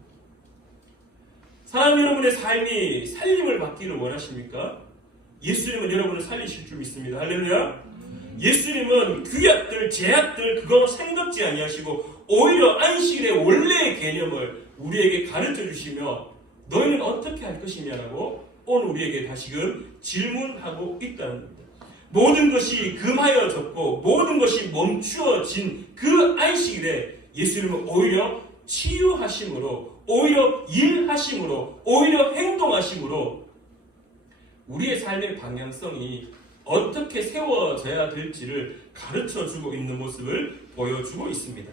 사랑하는 여러분의 삶이 살림을 받기를 원하십니까? 예수님은 여러분을 살리실 줄 믿습니다. 할렐루야. 예수님은 규약들, 제약들 그거 생각지 아니하시고 오히려 안식일의 원래의 개념을 우리에게 가르쳐 주시며 너희는 어떻게 할 것이냐라고 오늘 우리에게 다시금 질문하고 있다는 겁니다. 모든 것이 금하여졌고 모든 것이 멈추어진 그 안식일에 예수님은 오히려 치유하심으로 오히려 일하심으로 오히려 행동하심으로 우리의 삶의 방향성이 어떻게 세워져야 될지를 가르쳐주고 있는 모습을 보여주고 있습니다.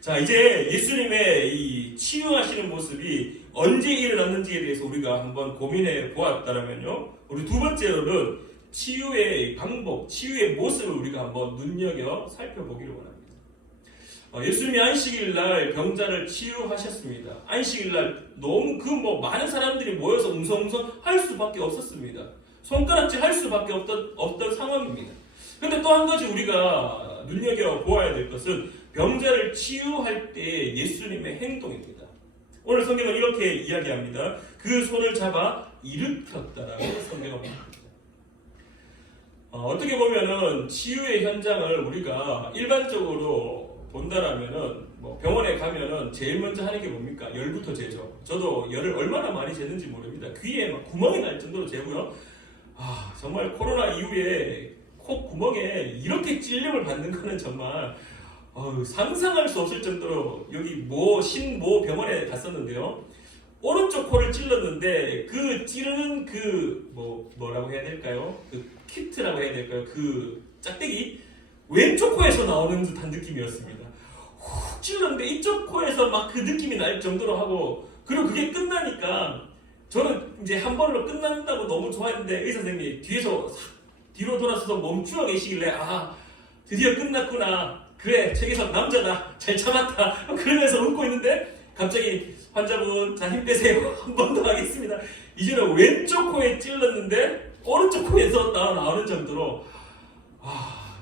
자, 이제 예수님의 이 치유하시는 모습이 언제 일어났는지에 대해서 우리가 한번 고민해 보았다면요. 우리 두 번째로는 치유의 방법, 치유의 모습을 우리가 한번 눈여겨 살펴보기를 원합니다. 예수님이 안식일날 병자를 치유하셨습니다. 안식일날 너무 많은 사람들이 모여서 웅성웅성 할 수밖에 없었습니다. 손가락질 할 수밖에 없던 상황입니다. 그런데 또 한 가지 우리가 눈여겨 보아야 될 것은 병자를 치유할 때 예수님의 행동입니다. 오늘 성경은 이렇게 이야기합니다. 그 손을 잡아 일으켰다라고 성경은 말합니다. 어떻게 보면은 치유의 현장을 우리가 일반적으로 본다라면은 병원에 가면은 제일 먼저 하는 게 뭡니까? 열부터 재죠. 저도 열을 얼마나 많이 재는지 모릅니다. 귀에 막 구멍이 날 정도로 재고요. 정말 코로나 이후에 코 구멍에 이렇게 찔림을 받는 거는 정말 상상할 수 없을 정도로 여기 신모 병원에 갔었는데요. 오른쪽 코를 찔렀는데 그 찌르는 뭐라고 해야 될까요? 그 키트라고 해야 될까요? 그 짝대기 왼쪽 코에서 나오는 듯한 느낌이었습니다. 훅 찔렀는데 이쪽 코에서 막 그 느낌이 날 정도로 하고 그리고 그게 끝나니까 저는 이제 한 번으로 끝난다고 너무 좋아했는데 의사 선생님이 뒤로 돌아서서 멈추어 계시길래 드디어 끝났구나. 그래 최기석 남자다. 잘 참았다. 그러면서 웃고 있는데 갑자기 환자분 자 힘 빼세요. 한 번 더 하겠습니다. 이제는 왼쪽 코에 찔렀는데 오른쪽 코에서 나오는 정도로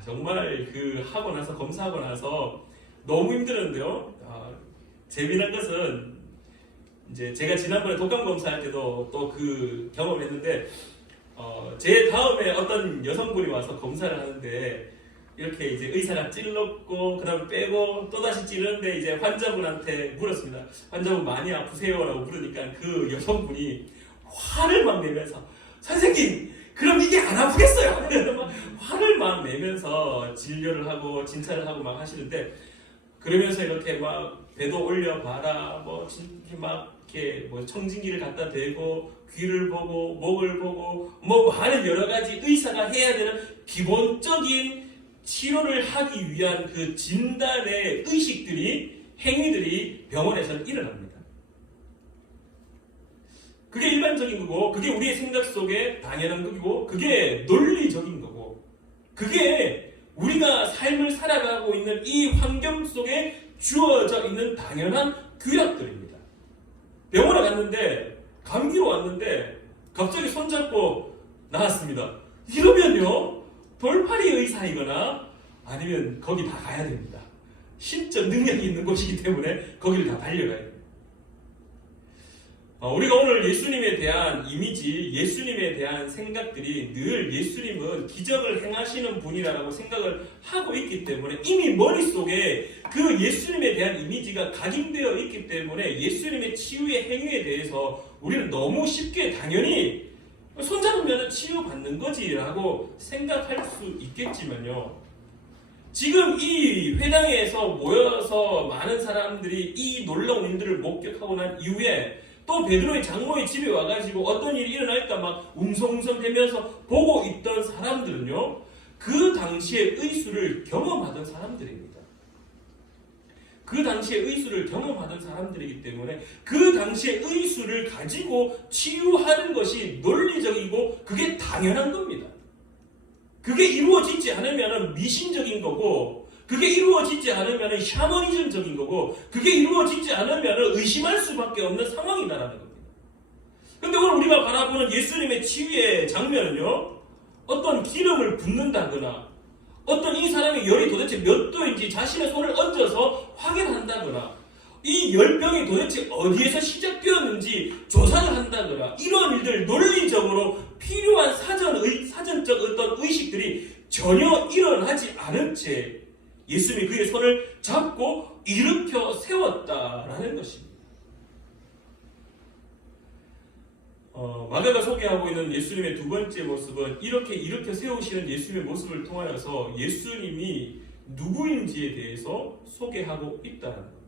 정말 하고 나서 검사하고 나서 너무 힘들었는데요. 재미난 것은 이제 제가 지난번에 독감 검사할 때도 또 그 경험을 했는데 제 다음에 어떤 여성분이 와서 검사를 하는데 이렇게 이제 의사가 찔렀고 그다음에 빼고 또 다시 찌르는데 이제 환자분한테 물었습니다. 환자분 많이 아프세요?라고 물으니까 그 여성분이 화를 막 내면서 선생님 그럼 이게 안 아프겠어요? 화를 막 내면서 진료를 하고 진찰을 하고 막 하시는데 그러면서 이렇게 막 배도 올려봐라 이렇게 청진기를 갖다 대고 귀를 보고 목을 보고 많은 여러 가지 의사가 해야 되는 기본적인 치료를 하기 위한 그 진단의 행위들이 병원에서는 일어납니다. 그게 일반적인 거고 그게 우리의 생각 속에 당연한 거고 그게 논리적인 거고 그게 우리가 삶을 살아가고 있는 이 환경 속에 주어져 있는 당연한 규약들입니다. 병원에 갔는데 감기로 왔는데 갑자기 손잡고 나왔습니다. 이러면요, 돌팔이 의사이거나 아니면 거기 다 가야 됩니다. 신적 능력이 있는 곳이기 때문에 거기를 다 달려가야 됩니다. 우리가 오늘 예수님에 대한 이미지, 예수님에 대한 생각들이 늘 예수님은 기적을 행하시는 분이라고 생각을 하고 있기 때문에 이미 머릿속에 그 예수님에 대한 이미지가 각인되어 있기 때문에 예수님의 치유의 행위에 대해서 우리는 너무 쉽게 당연히 손잡으면 치유받는 거지라고 생각할 수 있겠지만요. 지금 이 회당에서 모여서 많은 사람들이 이 놀라운 일들을 목격하고 난 이후에 또 베드로의 장모의 집에 와가지고 어떤 일이 일어날까 막 웅성웅성대면서 보고 있던 사람들은요, 그 당시의 의수를 경험하던 사람들입니다. 그 당시의 의수를 경험하던 사람들이기 때문에 그 당시의 의수를 가지고 치유하는 것이 논리적이고 그게 당연한 겁니다. 그게 이루어지지 않으면 미신적인 거고, 그게 이루어지지 않으면 샤머니즘적인 거고, 그게 이루어지지 않으면 의심할 수밖에 없는 상황이다라는 겁니다. 근데 오늘 우리가 바라보는 예수님의 치유의 장면은요, 어떤 기름을 붓는다거나, 어떤 이 사람의 열이 도대체 몇 도인지 자신의 손을 얹어서 확인한다거나, 이 열병이 도대체 어디에서 시작되었는지 조사를 한다거나, 이런 일들 논리적으로 필요한 사전적 어떤 의식들이 전혀 일어나지 않은 채 예수님이 그의 손을 잡고 일으켜 세웠다라는 것입니다. 마가가 소개하고 있는 예수님의 두 번째 모습은 이렇게 일으켜 세우시는 예수님의 모습을 통하여서 예수님이 누구인지에 대해서 소개하고 있다는 겁니다.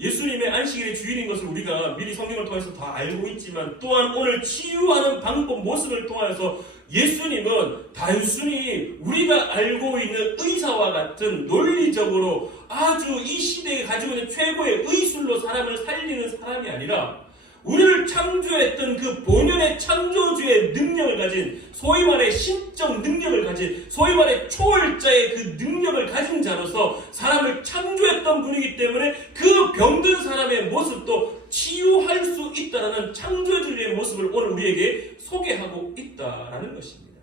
예수님의 안식일의 주인인 것을 우리가 미리 성경을 통해서 다 알고 있지만, 또한 오늘 치유하는 방법, 모습을 통하여서 예수님은 단순히 우리가 알고 있는 의사와 같은 논리적으로 아주 이 시대에 가지고 있는 최고의 의술로 사람을 살리는 사람이 아니라, 우리를 창조했던 그 본연의 창조주의 능력을 가진, 소위 말해 신적 능력을 가진, 소위 말해 초월자의 그 능력을 가진 자로서 사람을 창조했던 분이기 때문에 그 병든 사람의 모습도 치유할 수 있다는 창조주의 모습을 오늘 우리에게 소개하고 있다라는 것입니다.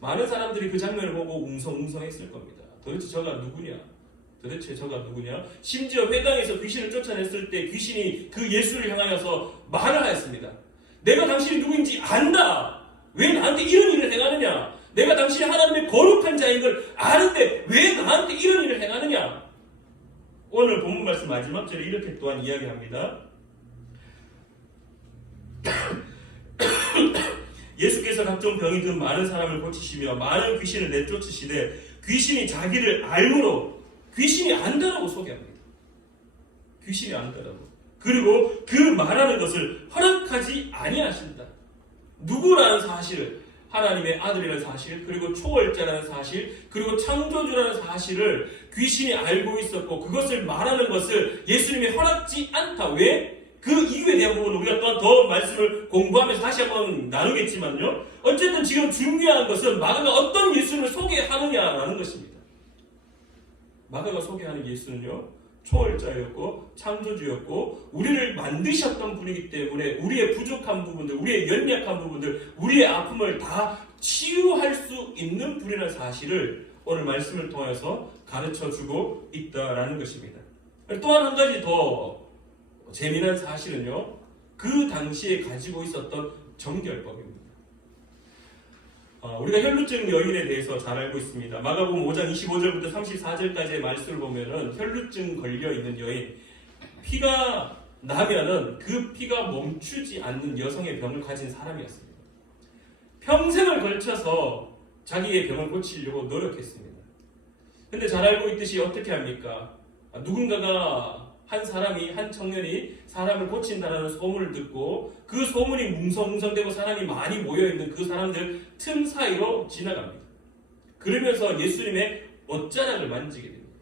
많은 사람들이 그 장면을 보고 웅성웅성했을 겁니다. 도대체 저가 누구냐? 도대체 저가 누구냐? 심지어 회당에서 귀신을 쫓아냈을 때 귀신이 그 예수를 향하여서 말을 하였습니다. 내가 당신이 누구인지 안다. 왜 나한테 이런 일을 행하느냐? 내가 당신이 하나님의 거룩한 자인 걸 아는데 왜 나한테 이런 일을 행하느냐? 오늘 본문 말씀 마지막 절에 이렇게 또한 이야기합니다. 예수께서 각종 병이 든 많은 사람을 고치시며 많은 귀신을 내쫓으시되 귀신이 자기를 알므로, 귀신이 안다라고 소개합니다. 귀신이 안다라고. 그리고 그 말하는 것을 허락하지 아니하신다. 누구라는 사실을, 하나님의 아들이라는 사실, 그리고 초월자라는 사실, 그리고 창조주라는 사실을 귀신이 알고 있었고 그것을 말하는 것을 예수님이 허락지 않다. 왜? 그 이유에 대한 부분은 우리가 또한 더 말씀을 공부하면서 다시 한번 나누겠지만요. 어쨌든 지금 중요한 것은 마가가 어떤 예수님을 소개하느냐라는 것입니다. 마가가 소개하는 예수는요, 초월자였고 창조주였고 우리를 만드셨던 분이기 때문에 우리의 부족한 부분들, 우리의 연약한 부분들, 우리의 아픔을 다 치유할 수 있는 분이라는 사실을 오늘 말씀을 통해서 가르쳐주고 있다라는 것입니다. 또한 한 가지 더 재미난 사실은요, 그 당시에 가지고 있었던 정결법입니다. 우리가 혈루증 여인에 대해서 잘 알고 있습니다. 마가복음 5장 25절부터 34절까지의 말씀을 보면은 혈루증 걸려있는 여인, 피가 나면은 그 피가 멈추지 않는 여성의 병을 가진 사람이었습니다. 평생을 걸쳐서 자기의 병을 고치려고 노력했습니다. 근데 잘 알고 있듯이 어떻게 합니까? 누군가가 한 사람이, 한 청년이 사람을 고친다는 소문을 듣고 그 소문이 뭉성뭉성되고 사람이 많이 모여있는 그 사람들 틈 사이로 지나갑니다. 그러면서 예수님의 옷자락을 만지게 됩니다.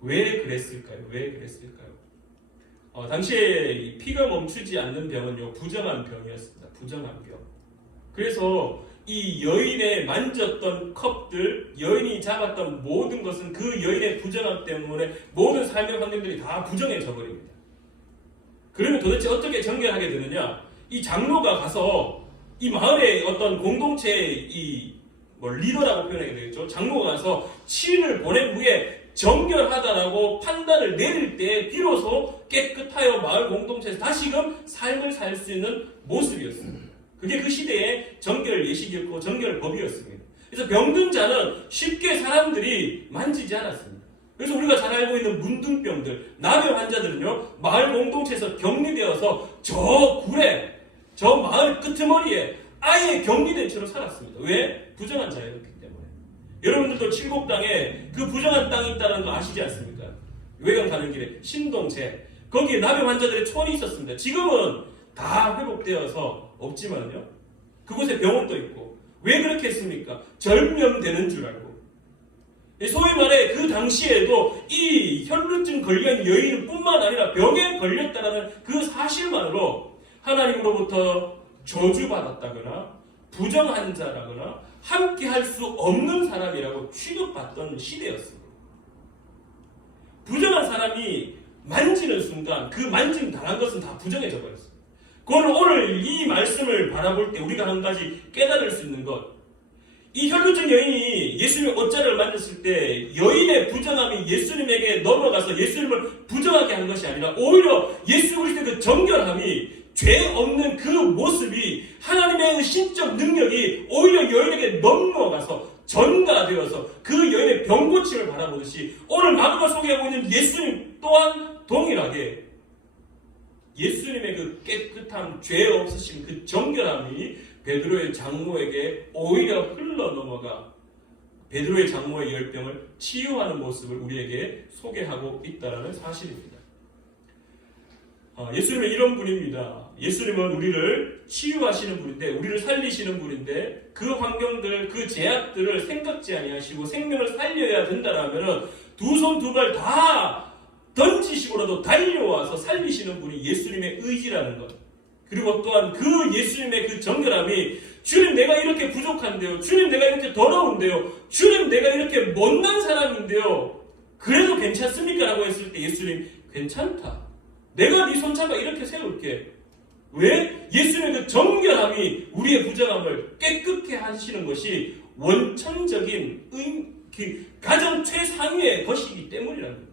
왜 그랬을까요? 왜 그랬을까요? 당시에 피가 멈추지 않는 병은요, 부정한 병이었습니다. 부정한 병. 그래서 이 여인의 만졌던 컵들, 여인이 잡았던 모든 것은 그 여인의 부정함 때문에 모든 삶의 환경들이 다 부정해져 버립니다. 그러면 도대체 어떻게 정결하게 되느냐? 이 장로가 가서 이 마을의 어떤 공동체의 리더라고 표현하게 되겠죠. 장로가 가서 치인을 보낸 후에 정결하다라고 판단을 내릴 때 비로소 깨끗하여 마을 공동체에서 다시금 삶을 살 수 있는 모습이었습니다. 그게 그 시대의 정결 예식이었고 정결 법이었습니다. 그래서 병든 자는 쉽게 사람들이 만지지 않았습니다. 그래서 우리가 잘 알고 있는 문둥병들, 나병 환자들은요, 마을 공동체에서 격리되어서 저 굴에, 저 마을 끄트머리에 아예 격리된 채로 살았습니다. 왜? 부정한 자였기 때문에. 여러분들도 칠곡당에 그 부정한 땅이 있다는 거 아시지 않습니까? 외곽 가는 길에 신동체, 거기에 나병 환자들의 촌이 있었습니다. 지금은 다 회복되어서 없지만요, 그곳에 병원도 있고. 왜 그렇게 했습니까? 절명되는 줄 알고. 소위 말해 그 당시에도 이 혈루증 걸린 여인뿐만 아니라 병에 걸렸다는 그 사실만으로 하나님으로부터 저주받았다거나 부정한 자라거나 함께 할 수 없는 사람이라고 취급받던 시대였습니다. 부정한 사람이 만지는 순간 그 만짐 당한 것은 다 부정해져 버렸습니다. 그걸 오늘 이 말씀을 바라볼 때 우리가 한 가지 깨달을 수 있는 것, 이 혈루증 여인이 예수님의 옷자락을 만졌을 때 여인의 부정함이 예수님에게 넘어가서 예수님을 부정하게 한 것이 아니라 오히려 예수 그리스도의 그 정결함이, 죄 없는 그 모습이, 하나님의 그 신적 능력이 오히려 여인에게 넘어가서 전가되어서 그 여인의 병고침을 바라보듯이 오늘 마가가 소개하고 있는 예수님 또한 동일하게 예수님의 그 깨끗함, 죄 없으신 그 정결함이 베드로의 장모에게 오히려 흘러넘어가 베드로의 장모의 열병을 치유하는 모습을 우리에게 소개하고 있다는 사실입니다. 예수님은 이런 분입니다. 예수님은 우리를 치유하시는 분인데, 우리를 살리시는 분인데, 그 환경들, 그 제약들을 생각지 아니하시고 생명을 살려야 된다라면 두 손 두 발 다 던지시고라도 달려와서 살리시는 분이 예수님의 의지라는 것. 그리고 또한 그 예수님의 그 정결함이, 주님 내가 이렇게 부족한데요, 주님 내가 이렇게 더러운데요, 주님 내가 이렇게 못난 사람인데요, 그래도 괜찮습니까? 라고 했을 때 예수님 괜찮다, 내가 네 손잡아 이렇게 세울게. 왜? 예수님의 그 정결함이 우리의 부정함을 깨끗게 하시는 것이 원천적인 가장 최상위의 것이기 때문이라는 겁니다.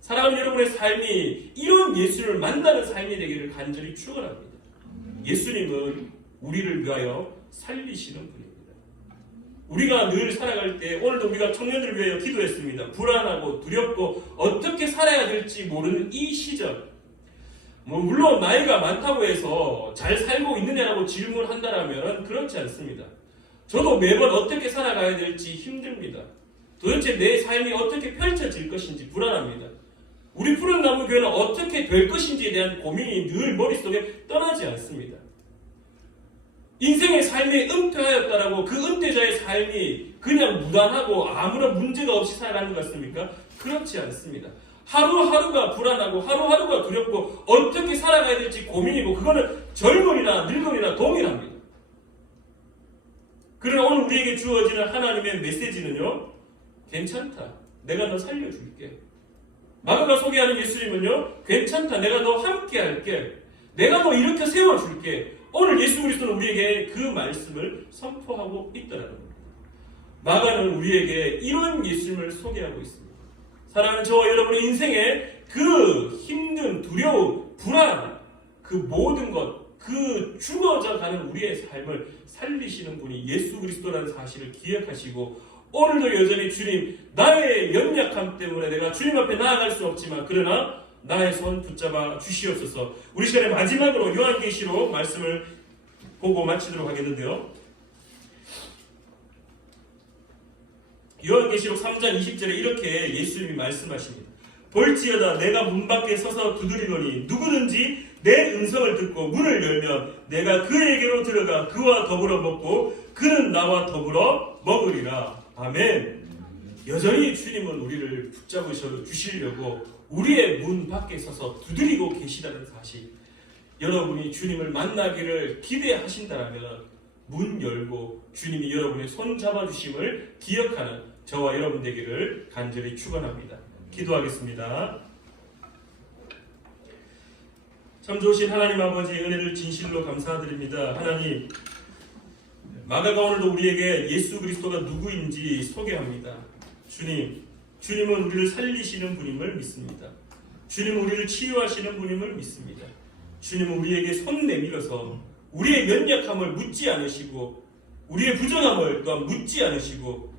사랑하는 여러분의 삶이 이런 예수를 만나는 삶이 되기를 간절히 축원합니다. 예수님은 우리를 위하여 살리시는 분입니다. 우리가 늘 살아갈 때, 오늘도 우리가 청년들을 위하여 기도했습니다. 불안하고 두렵고 어떻게 살아야 될지 모르는 이 시절, 물론 나이가 많다고 해서 잘 살고 있느냐라고 질문한다라면 그렇지 않습니다. 저도 매번 어떻게 살아가야 될지 힘듭니다. 도대체 내 삶이 어떻게 펼쳐질 것인지 불안합니다. 우리 푸른나무 교회는 어떻게 될 것인지에 대한 고민이 늘 머릿속에 떠나지 않습니다. 인생의 삶이 은퇴하였다라고 그 은퇴자의 삶이 그냥 무난하고 아무런 문제가 없이 살아가는 것 같습니까? 그렇지 않습니다. 하루하루가 불안하고 하루하루가 두렵고 어떻게 살아가야 될지 고민이고, 그거는 젊은이나 늙은이나 동일합니다. 그러나 오늘 우리에게 주어지는 하나님의 메시지는요, 괜찮다, 내가 너 살려줄게. 마가가 소개하는 예수님은요, 괜찮다, 내가 너 함께 할게, 내가 너 이렇게 세워줄게. 오늘 예수 그리스도는 우리에게 그 말씀을 선포하고 있다는 겁니다. 마가는 우리에게 이런 예수님을 소개하고 있습니다. 사랑하는 저와 여러분의 인생에 그 힘든 두려움, 불안, 그 모든 것, 그 죽어져 가는 우리의 삶을 살리시는 분이 예수 그리스도라는 사실을 기억하시고, 오늘도 여전히 주님, 나의 연약함 때문에 내가 주님 앞에 나아갈 수 없지만 그러나 나의 손 붙잡아 주시옵소서. 우리 시간에 마지막으로 요한계시록 말씀을 보고 마치도록 하겠는데요, 요한계시록 3장 20절에 이렇게 예수님이 말씀하십니다. 볼지어다 내가 문 밖에 서서 두드리노니 누구든지 내 음성을 듣고 문을 열면 내가 그에게로 들어가 그와 더불어 먹고 그는 나와 더불어 먹으리라. 아멘. 여전히 주님은 우리를 붙잡으셔 주시려고 우리의 문 밖에 서서 두드리고 계시다는 사실, 여러분이 주님을 만나기를 기대하신다면 문 열고 주님이 여러분의 손 잡아주심을 기억하는 저와 여러분 되기를 간절히 축원합니다. 기도하겠습니다. 참 좋으신 하나님 아버지, 은혜를 진실로 감사드립니다. 하나님, 마가가 오늘도 우리에게 예수 그리스도가 누구인지 소개합니다. 주님은 우리를 살리시는 분임을 믿습니다. 주님은 우리를 치유하시는 분임을 믿습니다. 주님은 우리에게 손 내밀어서 우리의 연약함을 묻지 않으시고, 우리의 부정함을 또한 묻지 않으시고,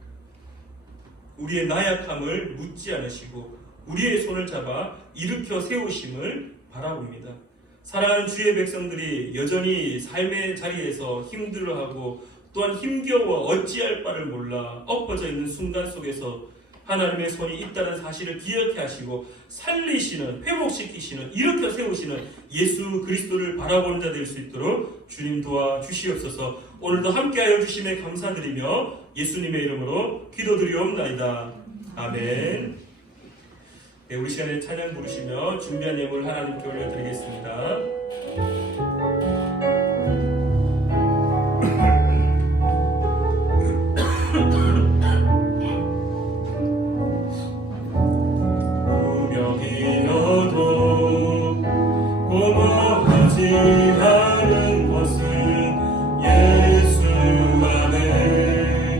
우리의 나약함을 묻지 않으시고, 우리의 손을 잡아 일으켜 세우심을 바라봅니다. 사랑하는 주의 백성들이 여전히 삶의 자리에서 힘들어하고 또한 힘겨워 어찌할 바를 몰라 엎어져 있는 순간 속에서 하나님의 손이 있다는 사실을 기억해 하시고 살리시는, 회복시키시는, 일으켜 세우시는 예수 그리스도를 바라보는 자 될 수 있도록 주님 도와주시옵소서. 오늘도 함께하여 주심에 감사드리며 예수님의 이름으로 기도드리옵나이다. 아멘. 네, 우리 시간에 찬양 부르시며 준비한 예물 하나님께 올려드리겠습니다. 우명이어도 고마워하지 않은 것은 예수 안에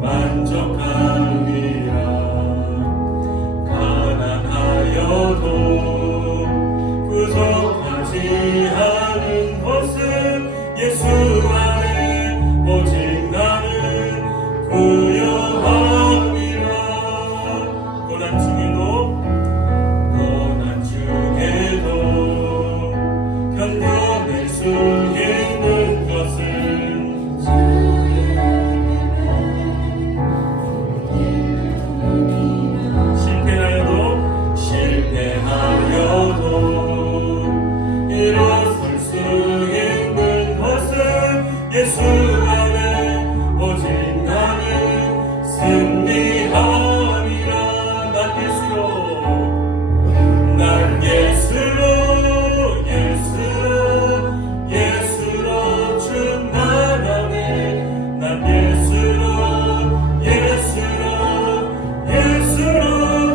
만족함이라. 부족하지 않은 것은 예수 안에 오직 나는 부요함이라. 고난 중에도 견뎌낼 수 있는 것은 실패하여도 일어설 수 있는 것은 예수 안에 오직 나는 승리함이라. 난 예수로 충만하네. 난 예수로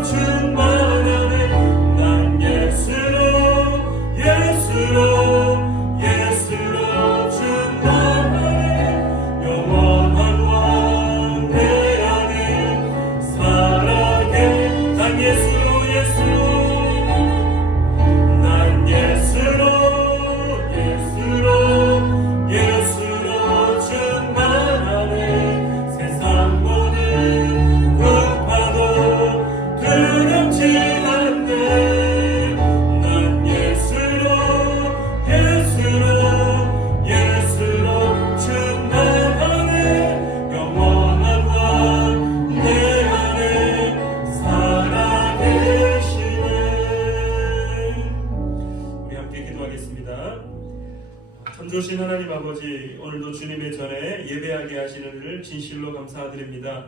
충만하네. 난 예수로 충만하네. 영원한 왕 내 안에 살아게. 난 예수로 충만하네. 세상 모든 급파도 두렵지 않네. 난 예수로 충만하네. 영원한 왕 내 안에 살아계시네. 우리 함께 기도하겠습니다. 참 좋으신 하나님 아버지, 오늘도 주님의 전에 예배하게 하시는 일을 진실로 감사드립니다.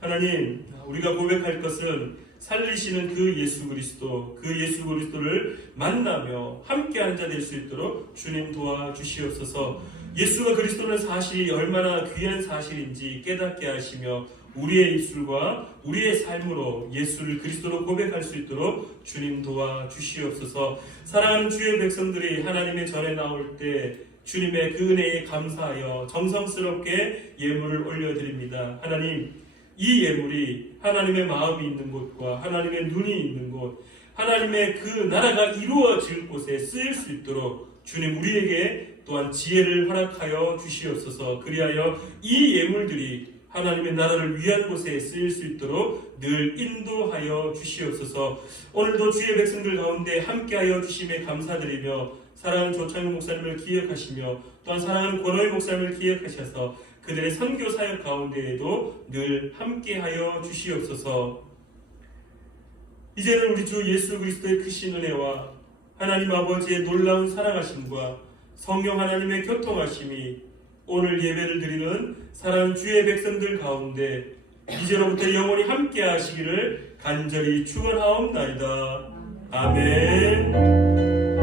하나님, 우리가 고백할 것은 살리시는 그 예수 그리스도를 만나며 함께하는 자 될 수 있도록 주님 도와주시옵소서. 예수가 그리스도는 사실이 얼마나 귀한 사실인지 깨닫게 하시며 우리의 입술과 우리의 삶으로 예수를 그리스도로 고백할 수 있도록 주님 도와주시옵소서. 사랑하는 주의 백성들이 하나님의 전에 나올 때 주님의 그 은혜에 감사하여 정성스럽게 예물을 올려드립니다. 하나님, 이 예물이 하나님의 마음이 있는 곳과 하나님의 눈이 있는 곳, 하나님의 그 나라가 이루어질 곳에 쓰일 수 있도록 주님 우리에게 또한 지혜를 허락하여 주시옵소서. 그리하여 이 예물들이 하나님의 나라를 위한 곳에 쓰일 수 있도록 늘 인도하여 주시옵소서. 오늘도 주의 백성들 가운데 함께하여 주심에 감사드리며 사랑하는 조창용 목사님을 기억하시며 또한 사랑하는 권호희 목사님을 기억하셔서 그들의 선교 사역 가운데에도 늘 함께하여 주시옵소서. 이제는 우리 주 예수 그리스도의 크신 은혜와 하나님 아버지의 놀라운 사랑하심과 성령 하나님의 교통하심이 오늘 예배를 드리는 사랑하는 주의 백성들 가운데 이제로부터 영원히 함께 하시기를 간절히 축원하옵나이다. 아멘.